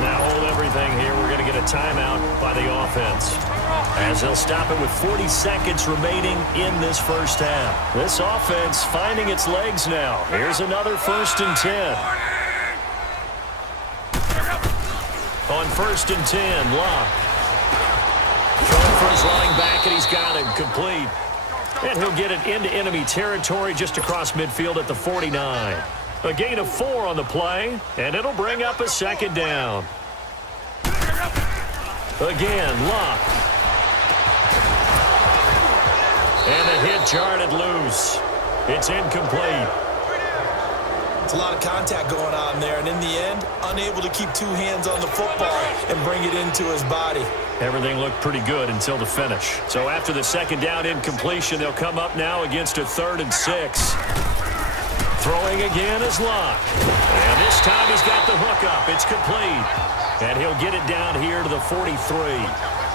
Now hold everything here. We're going to get a timeout by the offense, as they'll stop it with 40 seconds remaining in this first half. This offense finding its legs now. Here's another 1st and 10. On 1st and 10, Luck. Throwing for his running back, and he's got him complete. And he'll get it into enemy territory just across midfield at the 49. A gain of 4 on the play, and it'll bring up a 2nd down. Again, Luck. And the hit jarred loose. It's incomplete. It's a lot of contact going on there, and in the end, unable to keep 2 hands on the football and bring it into his body. Everything looked pretty good until the finish. So after the 2nd down incompletion, they'll come up now against a 3rd and 6. Throwing again is Luck. And This time he's got the hook up. It's complete. And he'll get it down here to the 43.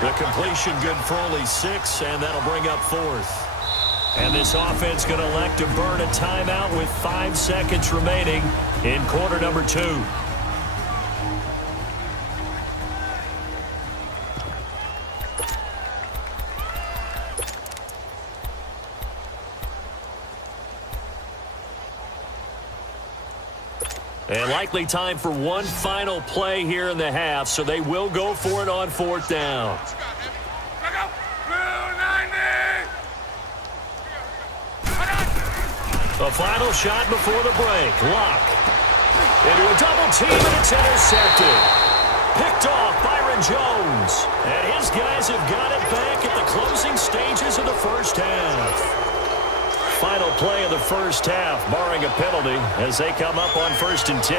The completion good for only 6, and that'll bring up 4th. And this offense going to elect to burn a timeout with 5 seconds remaining in quarter number 2. And likely time for one final play here in the half, so they will go for it on 4th down. The final shot before the break. Luck. Into a double team, and it's intercepted. Picked off Byron Jones. And his guys have got it back at the closing stages of the first half. Final play of the first half, barring a penalty, as they come up on 1st and 10.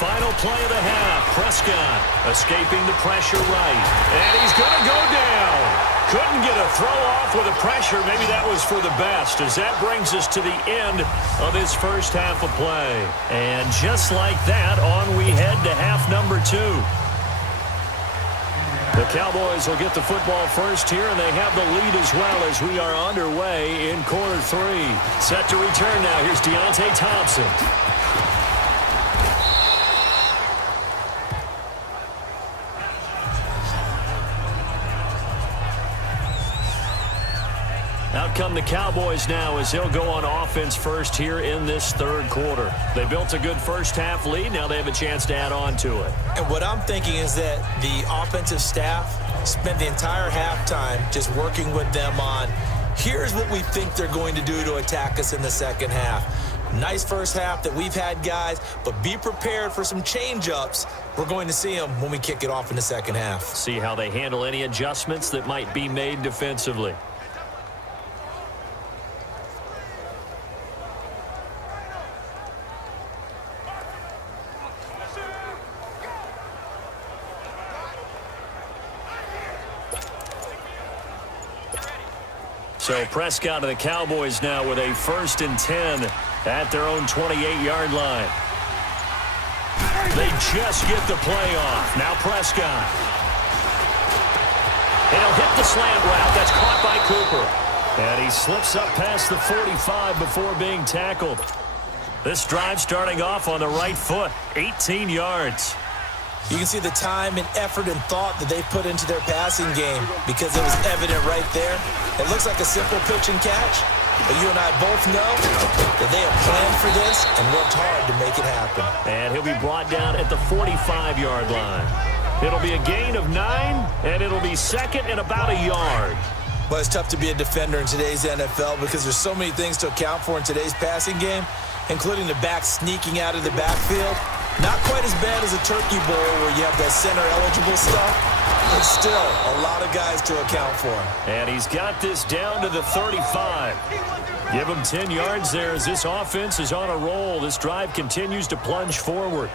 Final play of the half. Prescott escaping the pressure right. And he's going to go down. Couldn't get a throw off with the pressure. Maybe that was for the best, as that brings us to the end of this first half of play. And just like that, on we head to half number 2. The Cowboys will get the football first here, and they have the lead as well as we are underway in quarter 3. Set to return now. Here's Deontay Thompson. Out come the Cowboys now as they'll go on offense first here in this third quarter. They built a good first half lead. Now they have a chance to add on to it. And what I'm thinking is that the offensive staff spent the entire halftime just working with them on, here's what we think they're going to do to attack us in the second half. Nice first half that we've had, guys, but be prepared for some change-ups. We're going to see them when we kick it off in the second half. See how they handle any adjustments that might be made defensively. So Prescott and the Cowboys now with a 1st and 10 at their own 28-yard line. They just get the play off. Now Prescott. And he'll hit the slant route. That's caught by Cooper. And he slips up past the 45 before being tackled. This drive starting off on the right foot. 18 yards. You can see the time and effort and thought that they put into their passing game because it was evident right there. It looks like a simple pitch and catch, but you and I both know that they have planned for this and worked hard to make it happen. And he'll be brought down at the 45-yard line. It'll be a gain of 9, and it'll be 2nd and about a yard. But it's tough to be a defender in today's NFL because there's so many things to account for in today's passing game, including the back sneaking out of the backfield. Not quite as bad as a turkey bowl where you have that center-eligible stuff, but still a lot of guys to account for. And he's got this down to the 35. Give him 10 yards there as this offense is on a roll. This drive continues to plunge forward.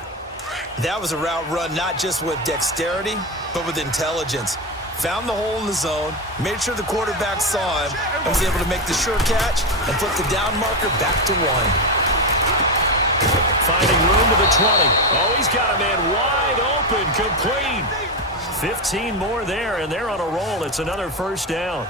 That was a route run not just with dexterity, but with intelligence. Found the hole in the zone, made sure the quarterback saw him, and was able to make the sure catch and put the down marker back to 1. Finding room to the 20. Oh, he's got a man wide open, complete. 15 more there, and they're on a roll. It's another 1st down.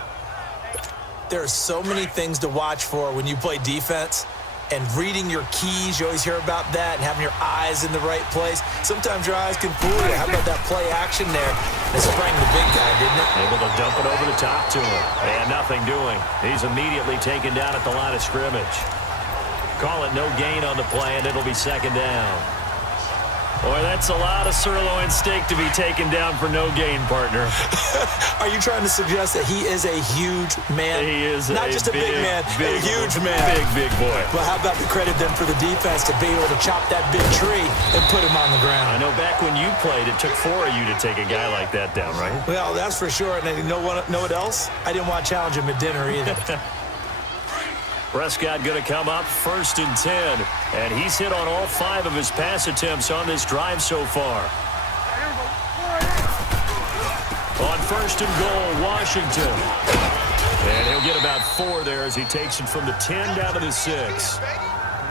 There are so many things to watch for when you play defense. And reading your keys, you always hear about that, and having your eyes in the right place. Sometimes your eyes can fool you. How about that play action there? It sprang the big guy, didn't it? Able to dump it over the top to him. And nothing doing. He's immediately taken down at the line of scrimmage. Call it no gain on the play, and it'll be 2nd down. Boy, that's a lot of sirloin steak to be taken down for no gain, partner. Are you trying to suggest that he is a huge man? He is not just a big man, a huge man. Big boy. Well, how about the credit then for the defense to be able to chop that big tree and put him on the ground? I know back when you played, it took 4 of you to take a guy like that down, right? Well, that's for sure. And you know what else? I didn't want to challenge him at dinner either. Prescott going to come up 1st and 10, and he's hit on all 5 of his pass attempts on this drive so far. On 1st and goal, Washington. And he'll get about 4 there as he takes it from the 10 down to the 6.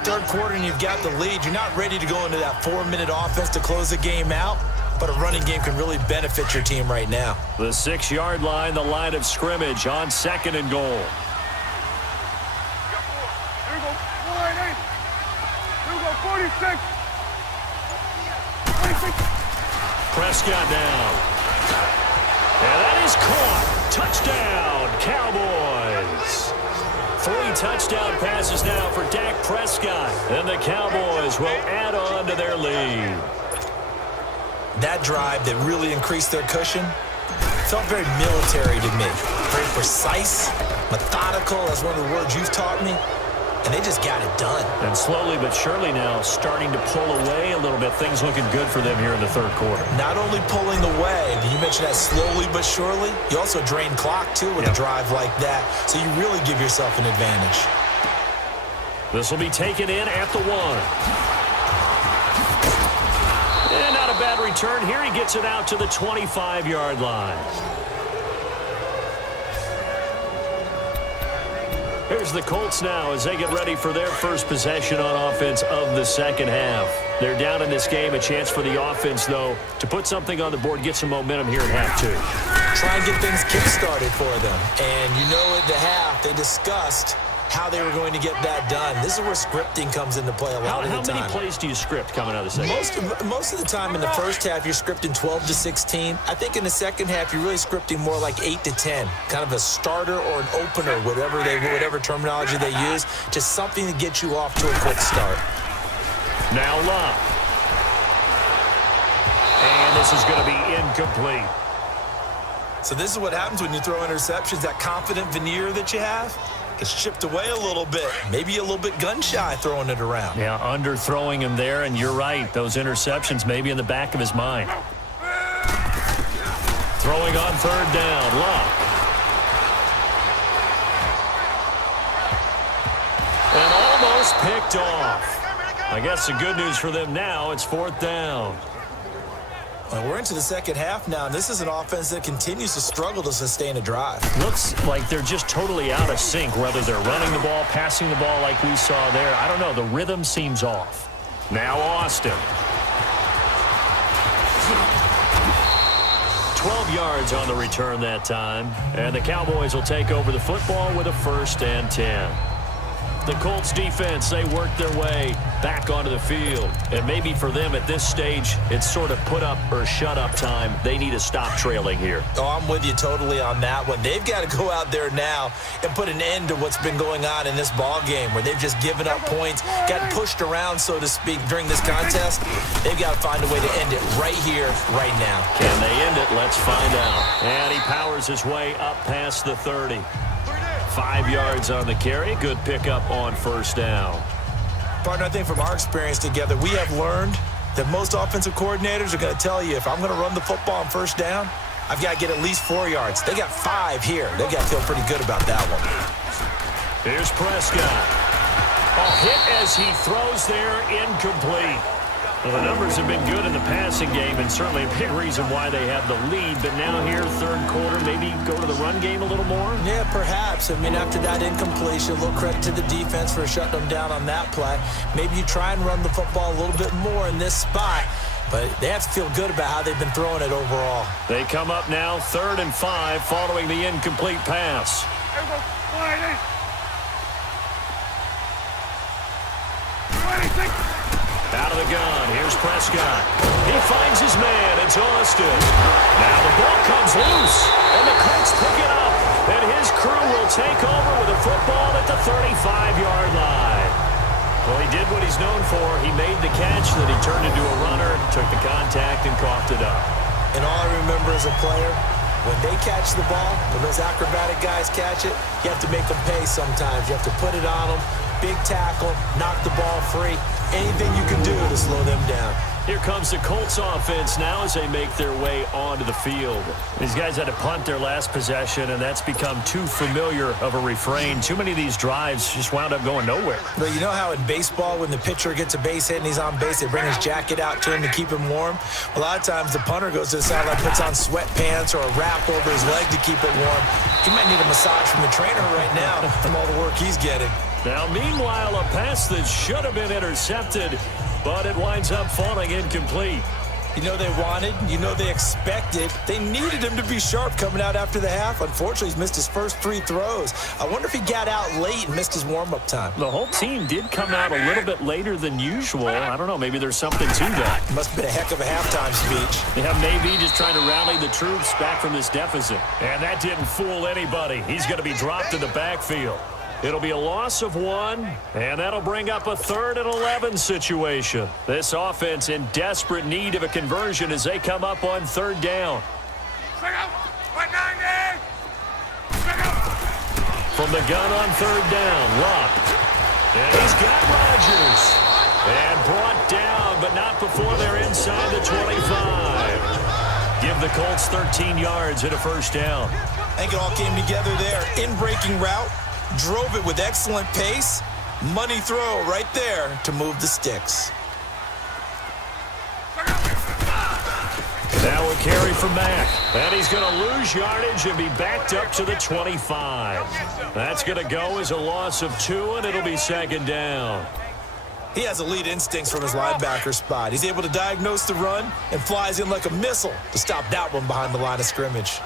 Third quarter and you've got the lead. You're not ready to go into that 4-minute offense to close the game out, but a running game can really benefit your team right now. The 6-yard line, the line of scrimmage on 2nd and goal. Here we go. 488. Here we go. 46. 46. Prescott down. And that is caught. Touchdown, Cowboys. 3 touchdown passes now for Dak Prescott. And the Cowboys will add on to their lead. That drive that really increased their cushion felt very military to me. Very precise, methodical. That's one of the words you've taught me. And they just got it done. And slowly but surely now starting to pull away a little bit. Things looking good for them here in the third quarter. Not only pulling away, but you mentioned that slowly but surely. You also drain clock, too, with a drive like that. So you really give yourself an advantage. This will be taken in at the 1. And not a bad return here. He gets it out to the 25-yard line. Here's the Colts now as they get ready for their first possession on offense of the second half. They're down in this game. A chance for the offense, though, to put something on the board, get some momentum here at half 2. Try and get things kick-started for them. And you know at the half, they discussed how they were going to get that done. This is where scripting comes into play a lot of the time. How many plays do you script coming out of the second? Most of the time in the first half, you're scripting 12 to 16. I think in the second half, you're really scripting more like 8 to 10. Kind of a starter or an opener, whatever terminology they use. Just something to get you off to a quick start. Now Love. And this is going to be incomplete. So this is what happens when you throw interceptions. That confident veneer that you have gets chipped away a little bit. Maybe a little bit gun-shy throwing it around. Yeah, underthrowing him there, and you're right. Those interceptions maybe in the back of his mind. Throwing on 3rd down. Love. And almost picked off. I guess the good news for them now, it's 4th down. Well, we're into the second half now, and this is an offense that continues to struggle to sustain a drive. Looks like they're just totally out of sync, whether they're running the ball, passing the ball like we saw there. I don't know. The rhythm seems off. Now Austin. 12 yards on the return that time, and the Cowboys will take over the football with a 1st and 10. The Colts defense, they work their way back onto the field. And maybe for them at this stage, it's sort of put up or shut up time. They need to stop trailing here. Oh, I'm with you totally on that one. They've got to go out there now and put an end to what's been going on in this ball game where they've just given up points, gotten pushed around, so to speak, during this contest. They've got to find a way to end it right here, right now. Can they end it? Let's find out. And he powers his way up past the 30. 5 yards on the carry. Good pickup on 1st down. Partner, I think from our experience together, we have learned that most offensive coordinators are going to tell you, if I'm going to run the football on 1st down, I've got to get at least 4 yards. They got 5 here. They've got to feel pretty good about that one. Here's Prescott. A hit as he throws there, incomplete. Well, the numbers have been good in the passing game, and certainly a big reason why they have the lead. But now here, 3rd quarter, maybe go to the run game a little more? Yeah, perhaps. I mean, after that incompletion, a little credit to the defense for shutting them down on that play. Maybe you try and run the football a little bit more in this spot. But they have to feel good about how they've been throwing it overall. They come up now 3rd and 5 following the incomplete pass. Here we go. 180. 26. Out of the gun, here's Prescott. He finds his man, it's Austin. Now the ball comes loose, and the Colts pick it up. And his crew will take over with a football at the 35-yard line. Well, he did what he's known for. He made the catch, then he turned into a runner, took the contact, and coughed it up. And all I remember as a player, when they catch the ball, when those acrobatic guys catch it, you have to make them pay sometimes. You have to put it on them, big tackle, knock the ball free. Anything you can do to slow them down. Here comes the Colts offense now as they make their way onto the field. These guys had to punt their last possession, and that's become too familiar of a refrain. Too many of these drives just wound up going nowhere. But you know how in baseball, when the pitcher gets a base hit and he's on base, they bring his jacket out to him to keep him warm? A lot of times the punter goes to the sideline, puts on sweatpants or a wrap over his leg to keep it warm. He might need a massage from the trainer right now from all the work he's getting. Now, meanwhile, a pass that should have been intercepted, but it winds up falling incomplete. You know they wanted, you know they expected. They needed him to be sharp coming out after the half. Unfortunately, he's missed his first 3 throws. I wonder if he got out late and missed his warm-up time. The whole team did come out a little bit later than usual. I don't know, maybe there's something to that. Must have been a heck of a halftime speech. Yeah, maybe just trying to rally the troops back from this deficit. And that didn't fool anybody. He's going to be dropped in the backfield. It'll be a loss of 1, and that'll bring up a 3rd and 11 situation. This offense in desperate need of a conversion as they come up on 3rd down. From the gun on 3rd down, Luck. And he's got Rodgers. And brought down, but not before they're inside the 25. Give the Colts 13 yards and a 1st down. I think it all came together there. In-breaking route. Drove it with excellent pace. Money throw right there to move the sticks. Now a carry from Mack. And he's going to lose yardage and be backed up to the 25. That's going to go as a loss of 2, and it'll be 2nd down. He has elite instincts from his linebacker spot. He's able to diagnose the run and flies in like a missile to stop that one behind the line of scrimmage.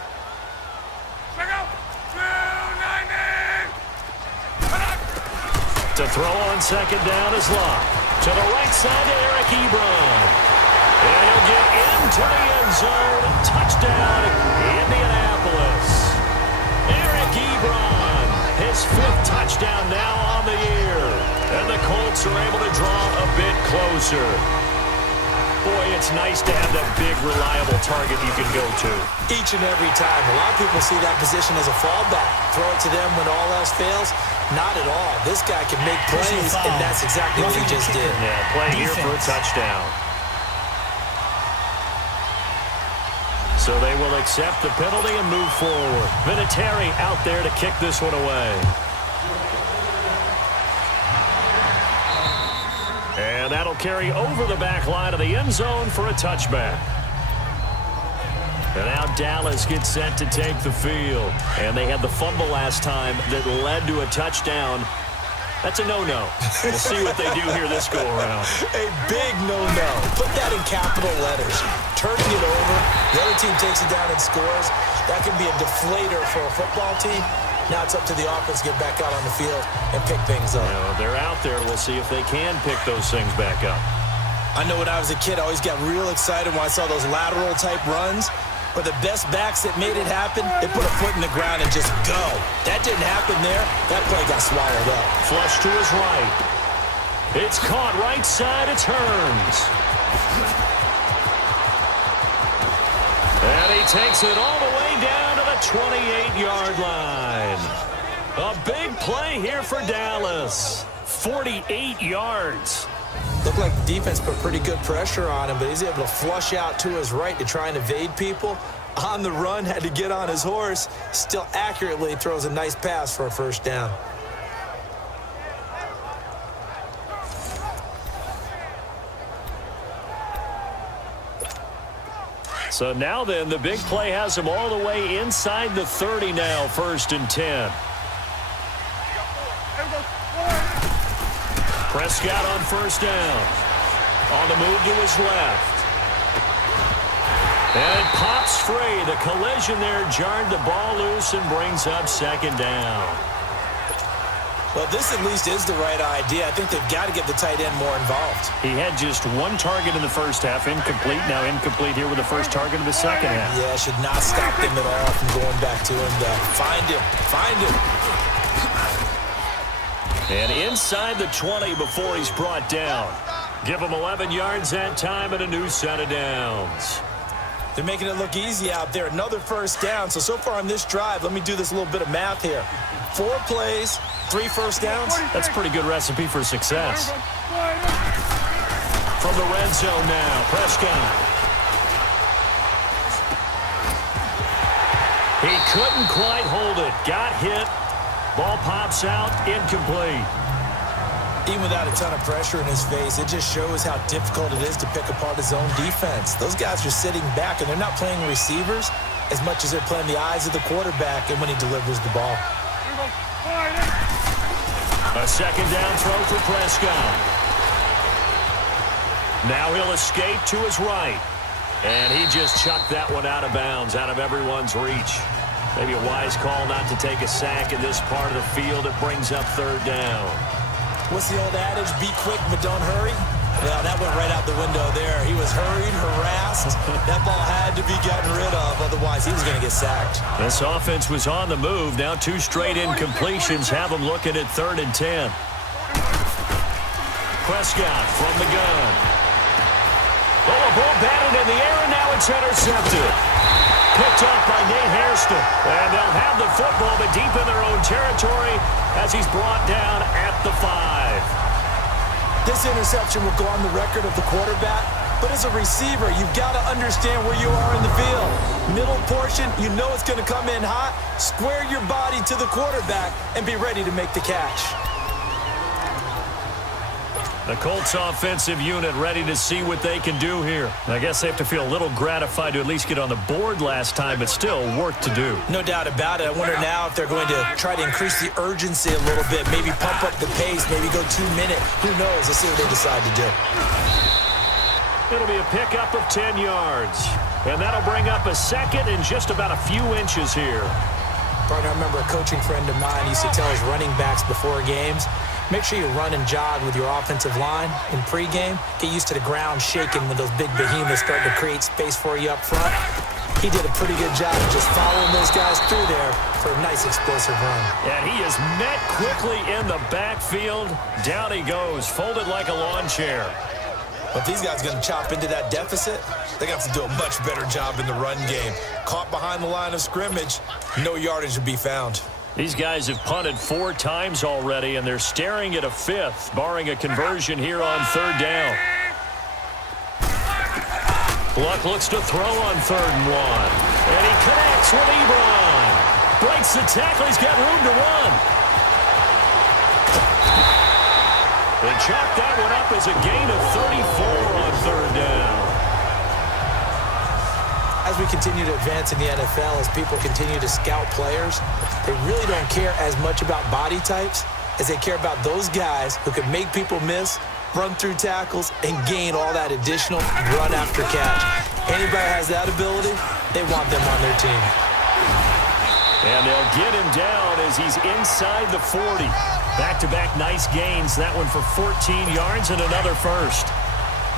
To throw on 2nd down is Luck. To the right side to Eric Ebron. And he'll get into the end zone. Touchdown, Indianapolis. Eric Ebron, his 5th touchdown now on the year. And the Colts are able to draw a bit closer. Boy, it's nice to have that big, reliable target you can go to. Each and every time. A lot of people see that position as a fallback. Throw it to them when all else fails. Not at all. This guy can make plays, and that's exactly what he just did. Yeah, play here for a touchdown. So they will accept the penalty and move forward. Vinatieri out there to kick this one away. And that'll carry over the back line of the end zone for a touchback. And now Dallas gets set to take the field. And they had the fumble last time that led to a touchdown. That's a no-no. We'll see what they do here this go-around. A big no-no. Put that in capital letters. Turning it over. The other team takes it down and scores. That can be a deflator for a football team. Now it's up to the offense to get back out on the field and pick things up. They're out there. We'll see if they can pick those things back up. I know when I was a kid, I always got real excited when I saw those lateral-type runs. But the best backs that made it happen, they put a foot in the ground and just go. That didn't happen there. That play got swallowed up. Flush to his right. It's caught right side. It's Hearns. And he takes it all the way down to the 28-yard line. A big play here for Dallas. 48 yards. Looked like the defense put pretty good pressure on him, but he's able to flush out to his right to try and evade people. On the run, had to get on his horse. Still accurately throws a nice pass for a 1st down. So now then, the big play has him all the way inside the 30 now, 1st and 10. Prescott on 1st down. On the move to his left. And it pops free. The collision there jarred the ball loose and brings up 2nd down. Well, this at least is the right idea. I think they've got to get the tight end more involved. He had just 1 target in the 1st half. Incomplete. Now incomplete here with the 1st target of the 2nd half. Yeah, should not stop them at all from going back to him, though. Find him. Find him. And inside the 20 before he's brought down. Give him 11 yards that time and a new set of downs. They're making it look easy out there. Another 1st down. So far on this drive, let me do this little bit of math here. 4 plays, 3 1st downs. That's a pretty good recipe for success. from the red zone now. Prescott. He couldn't quite hold it. Got hit. Ball pops out. Incomplete. Even without a ton of pressure in his face, it just shows how difficult it is to pick apart his own defense. Those guys are sitting back, and they're not playing receivers as much as they're playing the eyes of the quarterback and when he delivers the ball. A second down throw for Prescott. Now he'll escape to his right. And he just chucked that one out of bounds, out of everyone's reach. Maybe a wise call not to take a sack in this part of the field. It brings up third down. What's the old adage? Be quick, but don't hurry. Well, that went right out the window there. He was hurried, harassed. That ball had to be gotten rid of. Otherwise, he was going to get sacked. This offense was on the move. Now 2 straight incompletions have them looking at 3rd and 10. Prescott from the gun. Oh, a ball batted in the air, and now it's intercepted. Picked up by Nate Hairston. And they'll have the football, but deep in their own territory as he's brought down at the 5. This interception will go on the record of the quarterback, but as a receiver, you've got to understand where you are in the field. Middle portion, you know it's going to come in hot. Square your body to the quarterback and be ready to make the catch. The Colts offensive unit ready to see what they can do here. I guess they have to feel a little gratified to at least get on the board last time, but still work to do. No doubt about it. I wonder now if they're going to try to increase the urgency a little bit, maybe pump up the pace, maybe go 2 minute. Who knows? Let's see what they decide to do. It'll be a pickup of 10 yards. And that'll bring up a second and just about a few inches here. Partner, I remember a coaching friend of mine used to tell his running backs before games, make sure you run and jog with your offensive line in pregame. Get used to the ground shaking when those big behemoths start to create space for you up front. He did a pretty good job of just following those guys through there for a nice explosive run. And he is met quickly in the backfield. Down he goes, folded like a lawn chair. But if these guys are going to chop into that deficit, they're going to have to do a much better job in the run game. Caught behind the line of scrimmage, no yardage to be found. These guys have punted 4 times already, and they're staring at a 5th, barring a conversion here on 3rd down. Luck looks to throw on 3rd and 1. And he connects with Ebron. Breaks the tackle. He's got room to run. They chalk that one up as a gain of 34 on 3rd down. As we continue to advance in the NFL, as people continue to scout players, they really don't care as much about body types as they care about those guys who can make people miss, run through tackles, and gain all that additional run after catch. Anybody has that ability, they want them on their team. And they'll get him down as he's inside the 40. Back-to-back nice gains. That one for 14 yards and another first.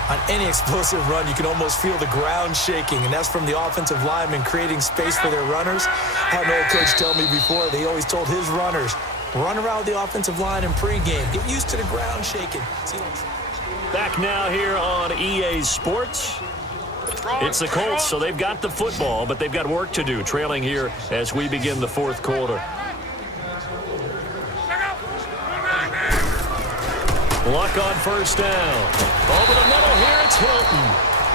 On any explosive run, you can almost feel the ground shaking, and that's from the offensive linemen creating space for their runners. I had an old coach tell me before, they always told his runners, run around with the offensive line in pregame. Get used to the ground shaking. Back now here on EA Sports. It's the Colts, so they've got the football, but they've got work to do, trailing here as we begin the 4th quarter. Luck on 1st down. Over the middle here, it's Hilton.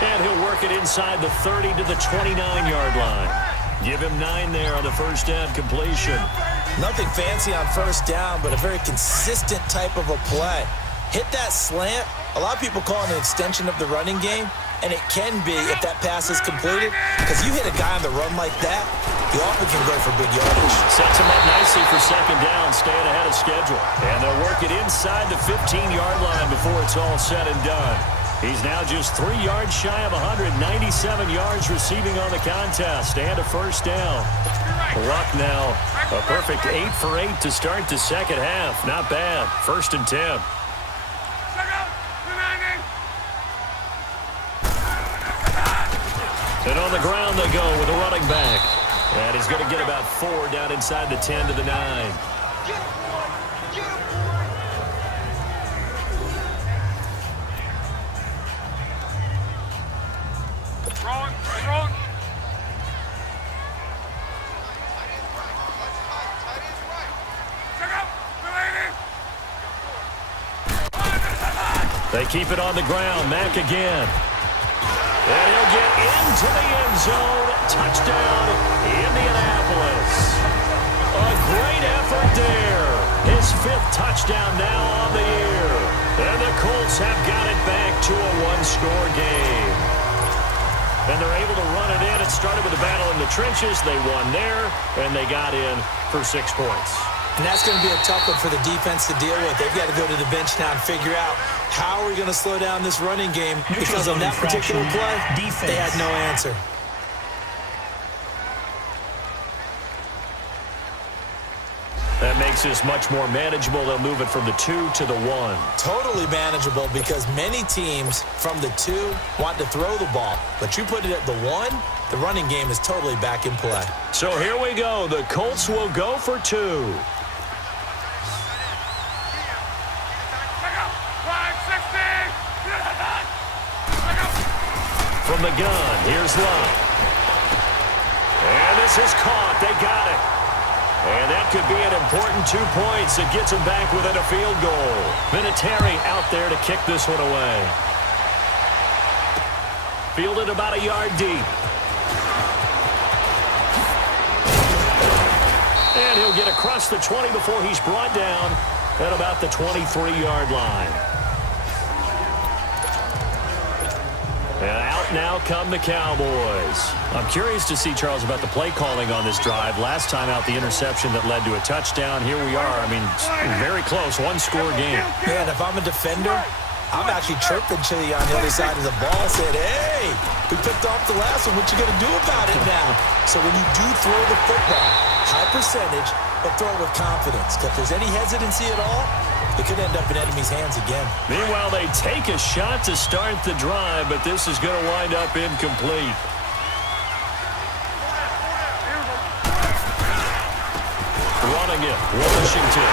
And he'll work it inside the 30 to the 29-yard line. Give him 9 there on the 1st down completion. Nothing fancy on 1st down, but a very consistent type of a play. Hit that slant. A lot of people call it an extension of the running game, and it can be if that pass is completed, because you hit a guy on the run like that, you often can go for big yardage. Sets him up nicely for 2nd down, staying ahead of schedule. And they'll work it inside the 15-yard line before it's all said and done. He's now just 3 yards shy of 197 yards receiving on the contest, and a 1st down. Luck now, a perfect 8 for 8 to start the 2nd half. Not bad. 1st and 10. And on the ground they go with a running back. And he's going to get about 4 down inside the 10 to the 9. Wrong. Check out. They keep it on the ground. Mack again. And he'll get into the end zone. Touchdown, Indianapolis. A great effort there. His 5th touchdown now on the year. And the Colts have got it back to a one-score game. And they're able to run it in. It started with a battle in the trenches. They won there, and they got in for 6 points. And that's going to be a tough one for the defense to deal with. They've got to go to the bench now and figure out how are we going to slow down this running game, because on that particular play, they had no answer. That makes this much more manageable. They'll move it from the 2 to the 1. Totally manageable, because many teams from the 2 want to throw the ball. But you put it at the 1, the running game is totally back in play. So here we go. The Colts will go for 2. From the gun, here's Love. And this is caught. They got it. And that could be an important 2 points. It gets them back within a field goal. Vinatieri out there to kick this one away. Fielded about a yard deep. And he'll get across the 20 before he's brought down at about the 23-yard line. And out now come the Cowboys. I'm curious to see, Charles, about the play calling on this drive. Last time out, the interception that led to a touchdown. Here we are. I mean, very close, one-score game. Man, if I'm a defender, I'm actually chirping Chili on the other side of the ball and said, hey, we picked off the last one. What you going to do about it now? So when you do throw the football, high percentage, but throw it with confidence. If there's any hesitancy at all, it could end up in enemy's hands again. Meanwhile, they take a shot to start the drive, but this is going to wind up incomplete. Running it, Washington.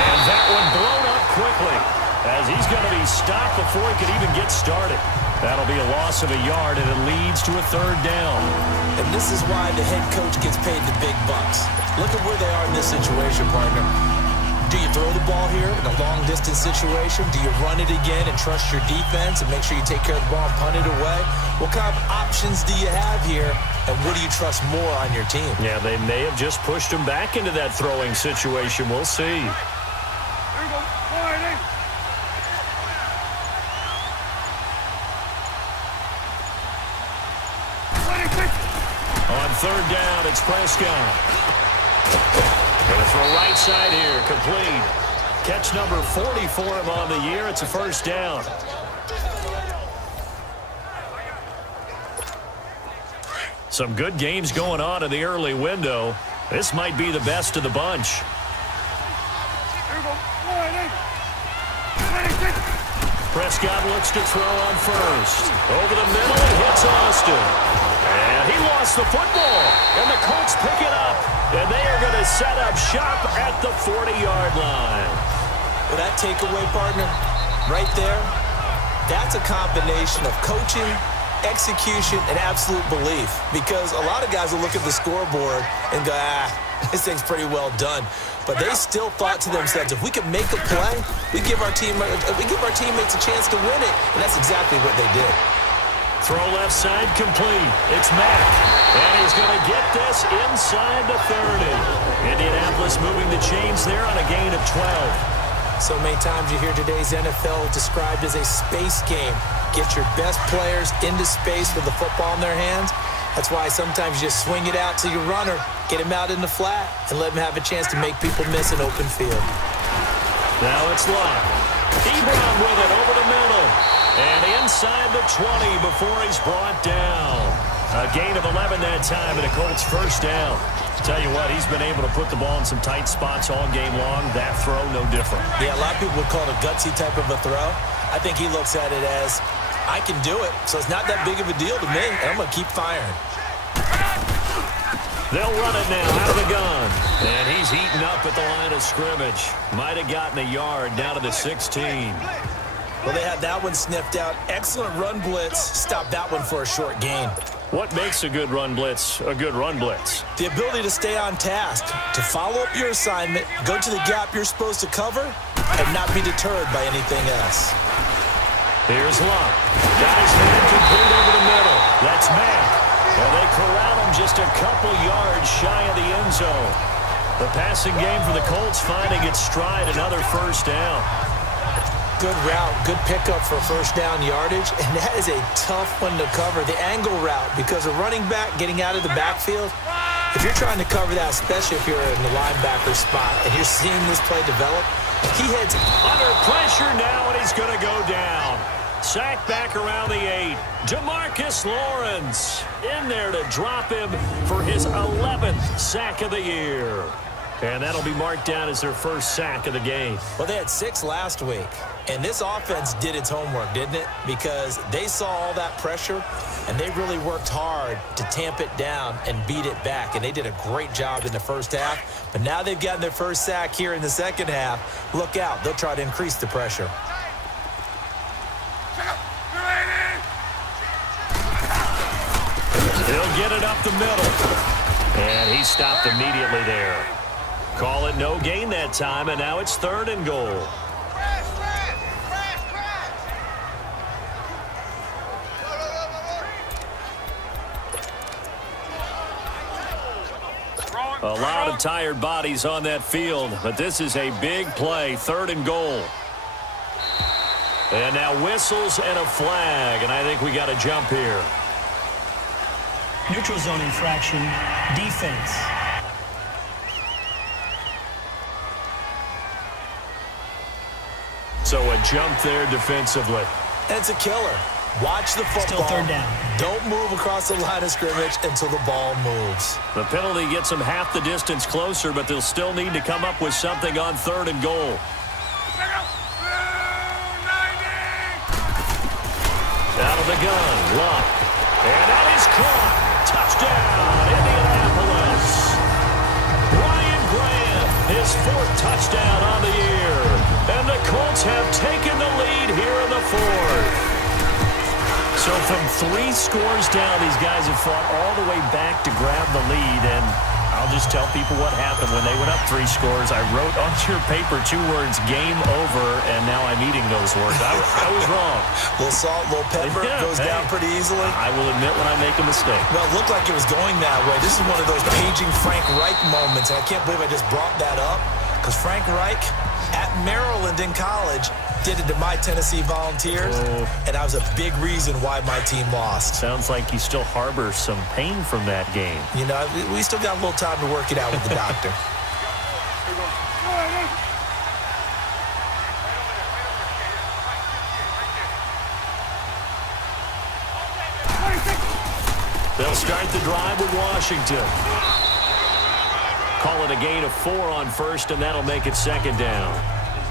And that one blown up quickly, as he's going to be stopped before he could even get started. That'll be a loss of a yard, and it leads to a 3rd down. And this is why the head coach gets paid the big bucks. Look at where they are in this situation, partner. Do you throw the ball here in a long-distance situation? Do you run it again and trust your defense and make sure you take care of the ball and punt it away? What kind of options do you have here, and what do you trust more on your team? Yeah, they may have just pushed him back into that throwing situation. We'll see. On 3rd down, it's Prescott. Going to throw right side here, complete. Catch number 40 for him on the year. It's a 1st down. Some good games going on in the early window. This might be the best of the bunch. Prescott looks to throw on 1st. Over the middle, and hits Austin. And he lost the football. And the Colts pick it up. And they are going to set up shop at the 40-yard line. Well, that takeaway, partner, right there, that's a combination of coaching, execution, and absolute belief. Because a lot of guys will look at the scoreboard and go, this thing's pretty well done. But they still thought to themselves, if we can make a play, we give our teammates a chance to win it. And that's exactly what they did. Throw left side complete. It's Mack. And he's going to get this inside the 30. Indianapolis moving the chains there on a gain of 12. So many times you hear today's NFL described as a space game. Get your best players into space with the football in their hands. That's why sometimes you just swing it out to your runner, get him out in the flat, and let him have a chance to make people miss an open field. Now it's Love. Ebron with it over the middle. And inside the 20 before he's brought down. A gain of 11 that time, and a Colts 1st down. Tell you what, he's been able to put the ball in some tight spots all game long. That throw, no different. Yeah, a lot of people would call it a gutsy type of a throw. I think he looks at it as, I can do it, so it's not that big of a deal to me, and I'm going to keep firing. They'll run it now out of the gun. And he's heating up at the line of scrimmage. Might have gotten a yard down to the 16. Well, they had that one sniffed out. Excellent run blitz. Stopped that one for a short gain. What makes a good run blitz a good run blitz? The ability to stay on task, to follow up your assignment, go to the gap you're supposed to cover, and not be deterred by anything else. Here's Luck. Got his hand complete over the middle. That's Mack. And they corral him just a couple yards shy of the end zone. The passing game for the Colts finding its stride, another first down. Good route, good pickup for first down yardage, and that is a tough one to cover, the angle route, because a running back getting out of the backfield, if you're trying to cover that, especially if you're in the linebacker spot and you're seeing this play develop, he heads under pressure now, and he's going to go down. Sacked back around the 8. DeMarcus Lawrence in there to drop him for his 11th sack of the year. And that'll be marked down as their first sack of the game. Well, they had 6 last week, and this offense did its homework, didn't it? Because they saw all that pressure, and they really worked hard to tamp it down and beat it back, and they did a great job in the first half. But now they've gotten their first sack here in the second half. Look out. They'll try to increase the pressure. He'll get it up the middle. And he stopped immediately there. Call it no gain that time, and now it's 3rd and goal. A lot of tired bodies on that field, but this is a big play, 3rd and goal. And now whistles and a flag, and I think we got a jump here. Neutral zone infraction, defense. So a jump there defensively. It's a killer. Watch the football. Still 3rd down. Don't move across the line of scrimmage until the ball moves. The penalty gets them half the distance closer, but they'll still need to come up with something on 3rd and goal. Out of the gun, Luck. And that is caught. Touchdown, Indianapolis. Ryan Graham, his 4th touchdown on the year. And the Colts have taken the lead here in the 4th. So from 3 scores down, these guys have fought all the way back to grab the lead. And I'll just tell people what happened when they went up 3 scores. I wrote onto your paper 2 words, game over, and now I'm eating those words. I was wrong. Little salt, little pepper, goes down pretty easily. I will admit when I make a mistake. Well, it looked like it was going that way. This is one of those paging Frank Reich moments, and I can't believe I just brought that up, because Frank Reich at Maryland in college did it to my Tennessee Volunteers, and that was a big reason why my team lost. Sounds like you still harbor some pain from that game. You know, we still got a little time to work it out with the doctor. They'll start the drive with Washington. Call it a gain of 4 on 1st, and that'll make it 2nd down.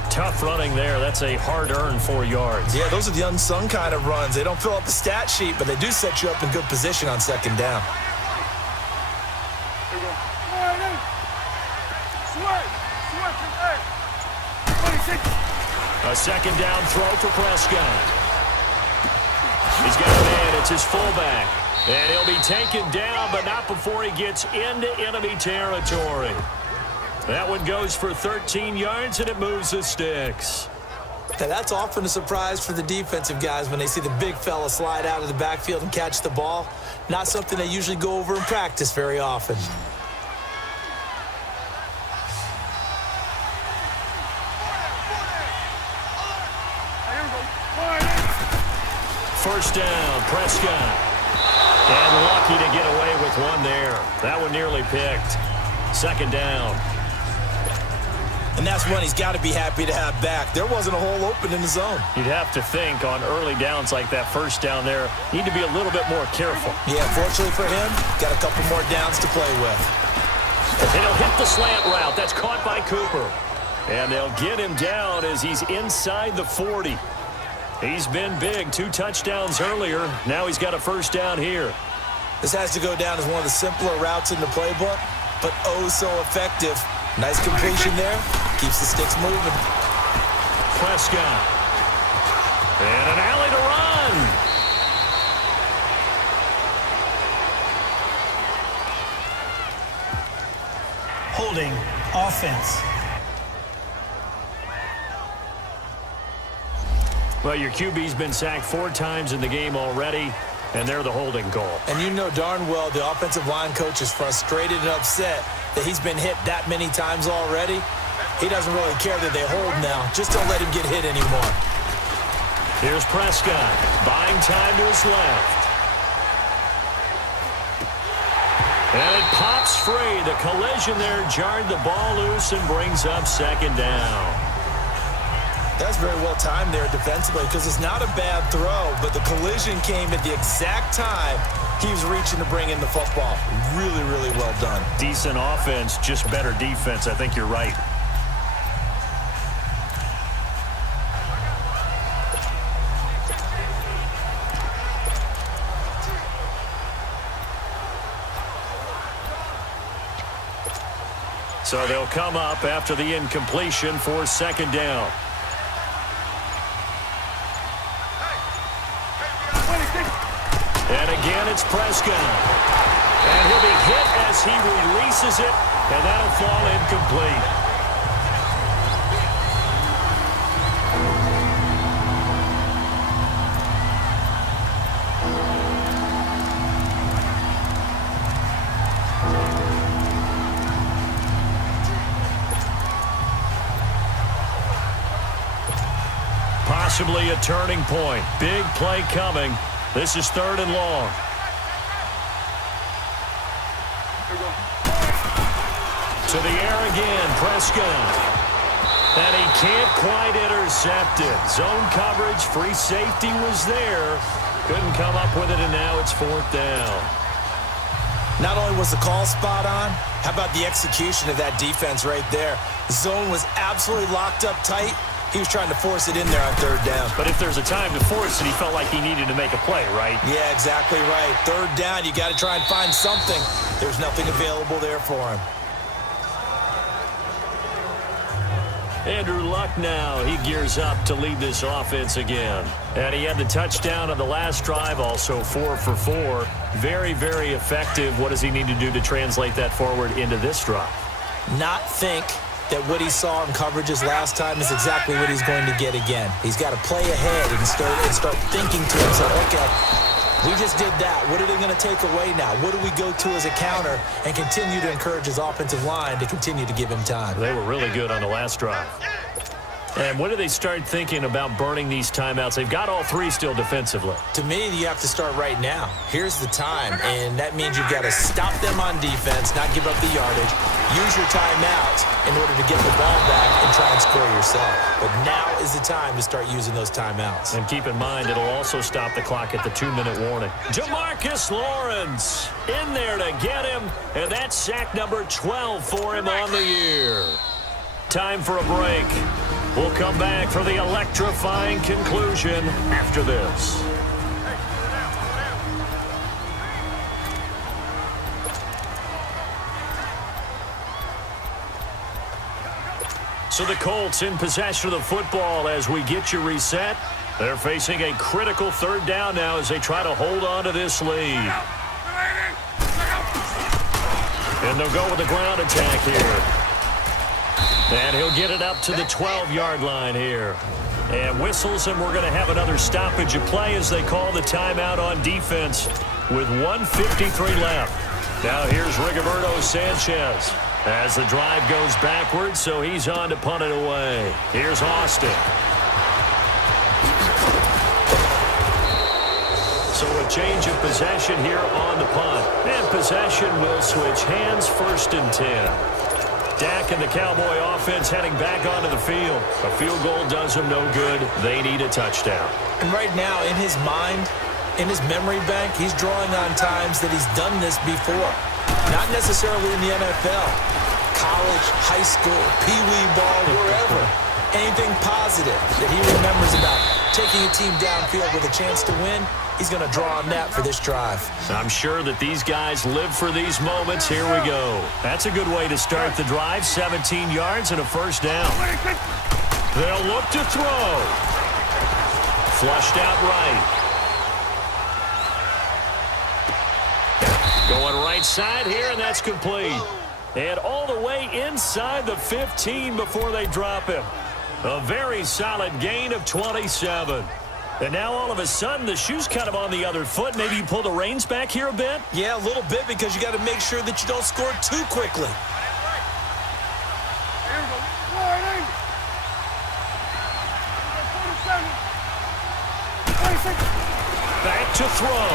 Tough running there. That's a hard-earned 4 yards. Yeah, those are the unsung kind of runs. They don't fill up the stat sheet, but they do set you up in good position on 2nd down. A 2nd down throw for Prescott. He's got a man. It's his fullback. And he'll be taken down, but not before he gets into enemy territory. That one goes for 13 yards, and it moves the sticks. Now, that's often a surprise for the defensive guys when they see the big fella slide out of the backfield and catch the ball. Not something they usually go over in practice very often. First down, Prescott. And lucky to get away with one there. That one nearly picked. 2nd down. And that's one he's got to be happy to have back. There wasn't a hole open in the zone. You'd have to think on early downs like that first down there, need to be a little bit more careful. Yeah, fortunately for him, got a couple more downs to play with. And he'll hit the slant route. That's caught by Cooper. And they'll get him down as he's inside the 40. He's been big. 2 touchdowns earlier. Now he's got a first down here. This has to go down as one of the simpler routes in the playbook, but oh so effective. Nice completion there. Keeps the sticks moving. Prescott. And an alley to run. Holding offense. Well, your QB's been sacked 4 times in the game already, and they're the holding call. And you know darn well the offensive line coach is frustrated and upset that he's been hit that many times already. He doesn't really care that they hold now. Just don't let him get hit anymore. Here's Prescott, buying time to his left. And it pops free. The collision there jarred the ball loose and brings up 2nd down. That's very well timed there defensively because it's not a bad throw, but the collision came at the exact time he was reaching to bring in the football. Really, really well done. Decent offense, just better defense. I think you're right. So they'll come up after the incompletion for 2nd down. And again, it's Prescott. And he'll be hit as he releases it, and that'll fall incomplete. Possibly a turning point. Big play coming. This is 3rd and long. To the air again, Prescott. And he can't quite intercept it. Zone coverage, free safety was there. Couldn't come up with it, and now it's 4th down. Not only was the call spot on, how about the execution of that defense right there? The zone was absolutely locked up tight. He was trying to force it in there on 3rd down. But if there's a time to force it, he felt like he needed to make a play, right? Yeah, exactly right. 3rd down, you got to try and find something. There's nothing available there for him. Andrew Luck now, he gears up to lead this offense again. And he had the touchdown on the last drive, also 4 for 4. Very, very effective. What does he need to do to translate that forward into this drive? Not think that what he saw in coverages last time is exactly what he's going to get again. He's got to play ahead and start thinking to himself, okay, we just did that. What are they going to take away now? What do we go to as a counter and continue to encourage his offensive line to continue to give him time? They were really good on the last drive. And when do they start thinking about burning these timeouts? They've got all 3 still defensively. To me, you have to start right now. Here's the time, and that means you've got to stop them on defense, not give up the yardage, use your timeouts in order to get the ball back and try and score yourself. But now is the time to start using those timeouts. And keep in mind, it'll also stop the clock at the 2-minute warning. Jamarcus Lawrence in there to get him, and that's sack number 12 for him on the year. Time for a break. We'll come back for the electrifying conclusion after this. So the Colts in possession of the football as we get you reset. They're facing a critical 3rd down now as they try to hold on to this lead. And they'll go with the ground attack here. And he'll get it up to the 12-yard line here. And whistles, and we're going to have another stoppage of play as they call the timeout on defense with 1:53 left. Now here's Rigoberto Sanchez as the drive goes backwards, so he's on to punt it away. Here's Austin. So a change of possession here on the punt. And possession will switch hands, 1st and 10. Dak and the Cowboy offense heading back onto the field. A field goal does them no good. They need a touchdown. And right now, in his mind, in his memory bank, he's drawing on times that he's done this before. Not necessarily in the NFL. College, high school, pee-wee ball, wherever. Anything positive that he remembers about taking a team downfield with a chance to win, he's going to draw on that for this drive. I'm sure that these guys live for these moments. Here we go. That's a good way to start the drive. 17 yards and a 1st down. They'll look to throw. Flushed out right. Going right side here, and that's complete. And all the way inside the 15 before they drop him. A very solid gain of 27. And now all of a sudden the shoe's kind of on the other foot. Maybe you pull the reins back here a bit? Yeah, a little bit, because you got to make sure that you don't score too quickly. Here we go. 40. 47. 26. Back to throw.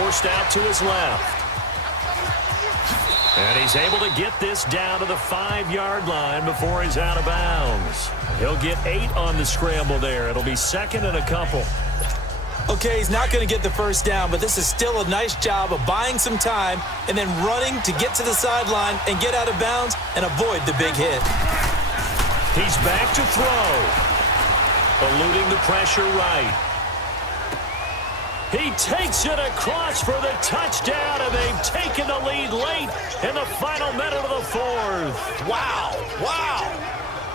Forced out to his left. And he's able to get this down to the 5-yard line before he's out of bounds. He'll get 8 on the scramble there. It'll be second and a couple. Okay, he's not going to get the first down, but this is still a nice job of buying some time and then running to get to the sideline and get out of bounds and avoid the big hit. He's back to throw. Eluding the pressure right. He takes it across for the touchdown, and they've taken the lead late in the final minute of the fourth. Wow, wow.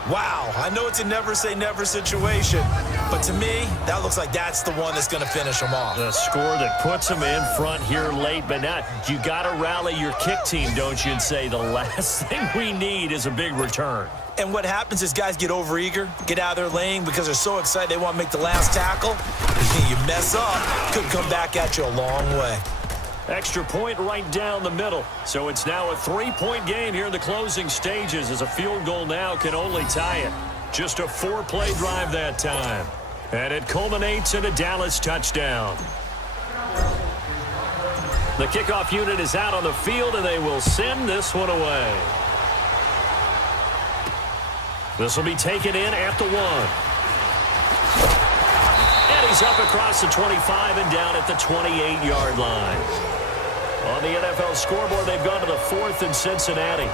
Wow, I know it's a never-say-never situation, but to me, that looks like that's the one that's going to finish them off. The score that puts them in front here late, but not. You got to rally your kick team, don't you, and say the last thing we need is a big return. And what happens is guys get overeager, get out of their lane because they're so excited they want to make the last tackle. You mess up, could come back at you a long way. Extra point right down the middle. So it's now a 3-point game here in the closing stages, as a field goal now can only tie it. Just a 4-play drive that time. And it culminates in a Dallas touchdown. The kickoff unit is out on the field, and they will send this one away. This will be taken in at the 1. And he's up across the 25 and down at the 28-yard line. On the NFL scoreboard, they've gone to the 4th in Cincinnati.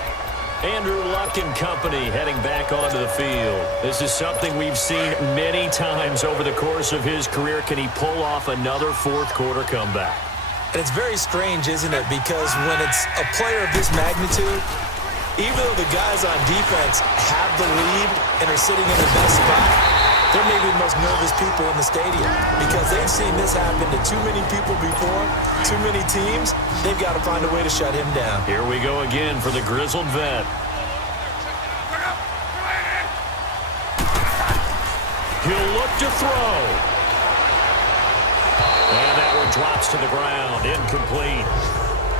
Andrew Luck and company heading back onto the field. This is something we've seen many times over the course of his career. Can he pull off another fourth-quarter comeback? And it's very strange, isn't it? Because when it's a player of this magnitude, even though the guys on defense have the lead and are sitting in the best spot, they're maybe the most nervous people in the stadium because they've seen this happen to too many people before, too many teams. They've got to find a way to shut him down. Here we go again for the grizzled vet. He'll look to throw. And that one drops to the ground. Incomplete.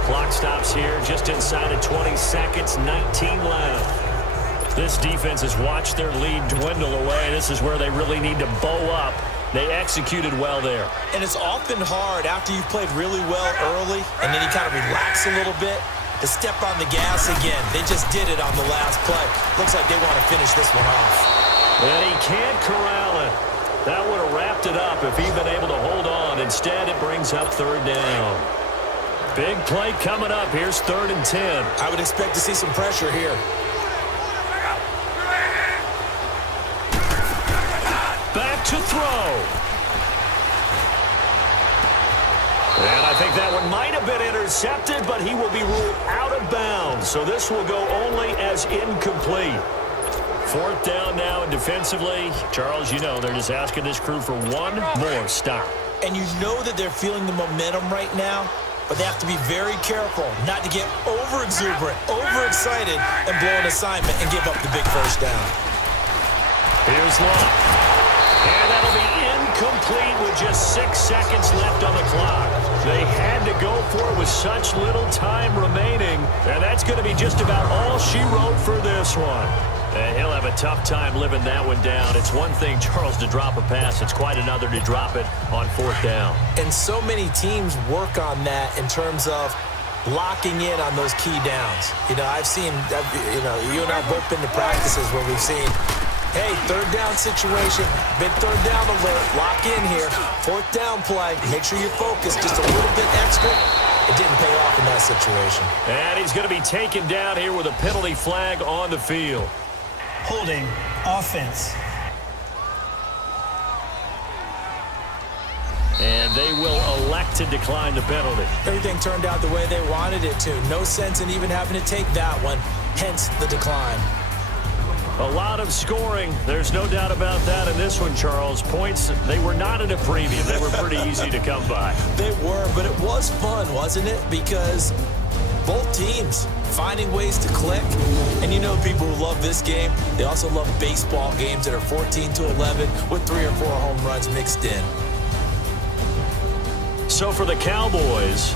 Clock stops here just inside of 20 seconds, 19 left. This defense has watched their lead dwindle away. This is where they really need to bow up. They executed well there. And it's often hard after you've played really well early and then you kind of relax a little bit to step on the gas again. They just did it on the last play. Looks like they want to finish this one off. And he can't corral it. That would have wrapped it up if he'd been able to hold on. Instead, it brings up 3rd down. Big play coming up. Here's 3rd and 10. I would expect to see some pressure here. Back to throw. And I think that one might have been intercepted, but he will be ruled out of bounds. So this will go only as incomplete. 4th down now, and defensively, Charles, you know, they're just asking this crew for one more stop. And you know that they're feeling the momentum right now, but they have to be very careful not to get over-exuberant, overexcited, and blow an assignment and give up the big first down. Here's Luck. And that'll be incomplete with just 6 seconds left on the clock. They had to go for it with such little time remaining, and that's going to be just about all she wrote for this one. And he'll have a tough time living that one down. It's one thing, Charles, to drop a pass. It's quite another to drop it on 4th down. And so many teams work on that in terms of locking in on those key downs. You know, I've seen, you and I have both been to practices where we've seen, hey, 3rd down situation, big 3rd down alert, lock in here, 4th down play, make sure you're focused just a little bit extra. It didn't pay off in that situation. And he's going to be taken down here with a penalty flag on the field. Holding offense. And they will elect to decline the penalty. Everything turned out the way they wanted it to. No sense in even having to take that one, hence the decline. A lot of scoring. There's no doubt about that in this one, Charles. Points, they were not at a premium. They were pretty easy to come by. They were, but it was fun, wasn't it? Because both teams finding ways to click. And you know people who love this game, they also love baseball games that are 14-11 with 3 or 4 home runs mixed in. So for the Cowboys,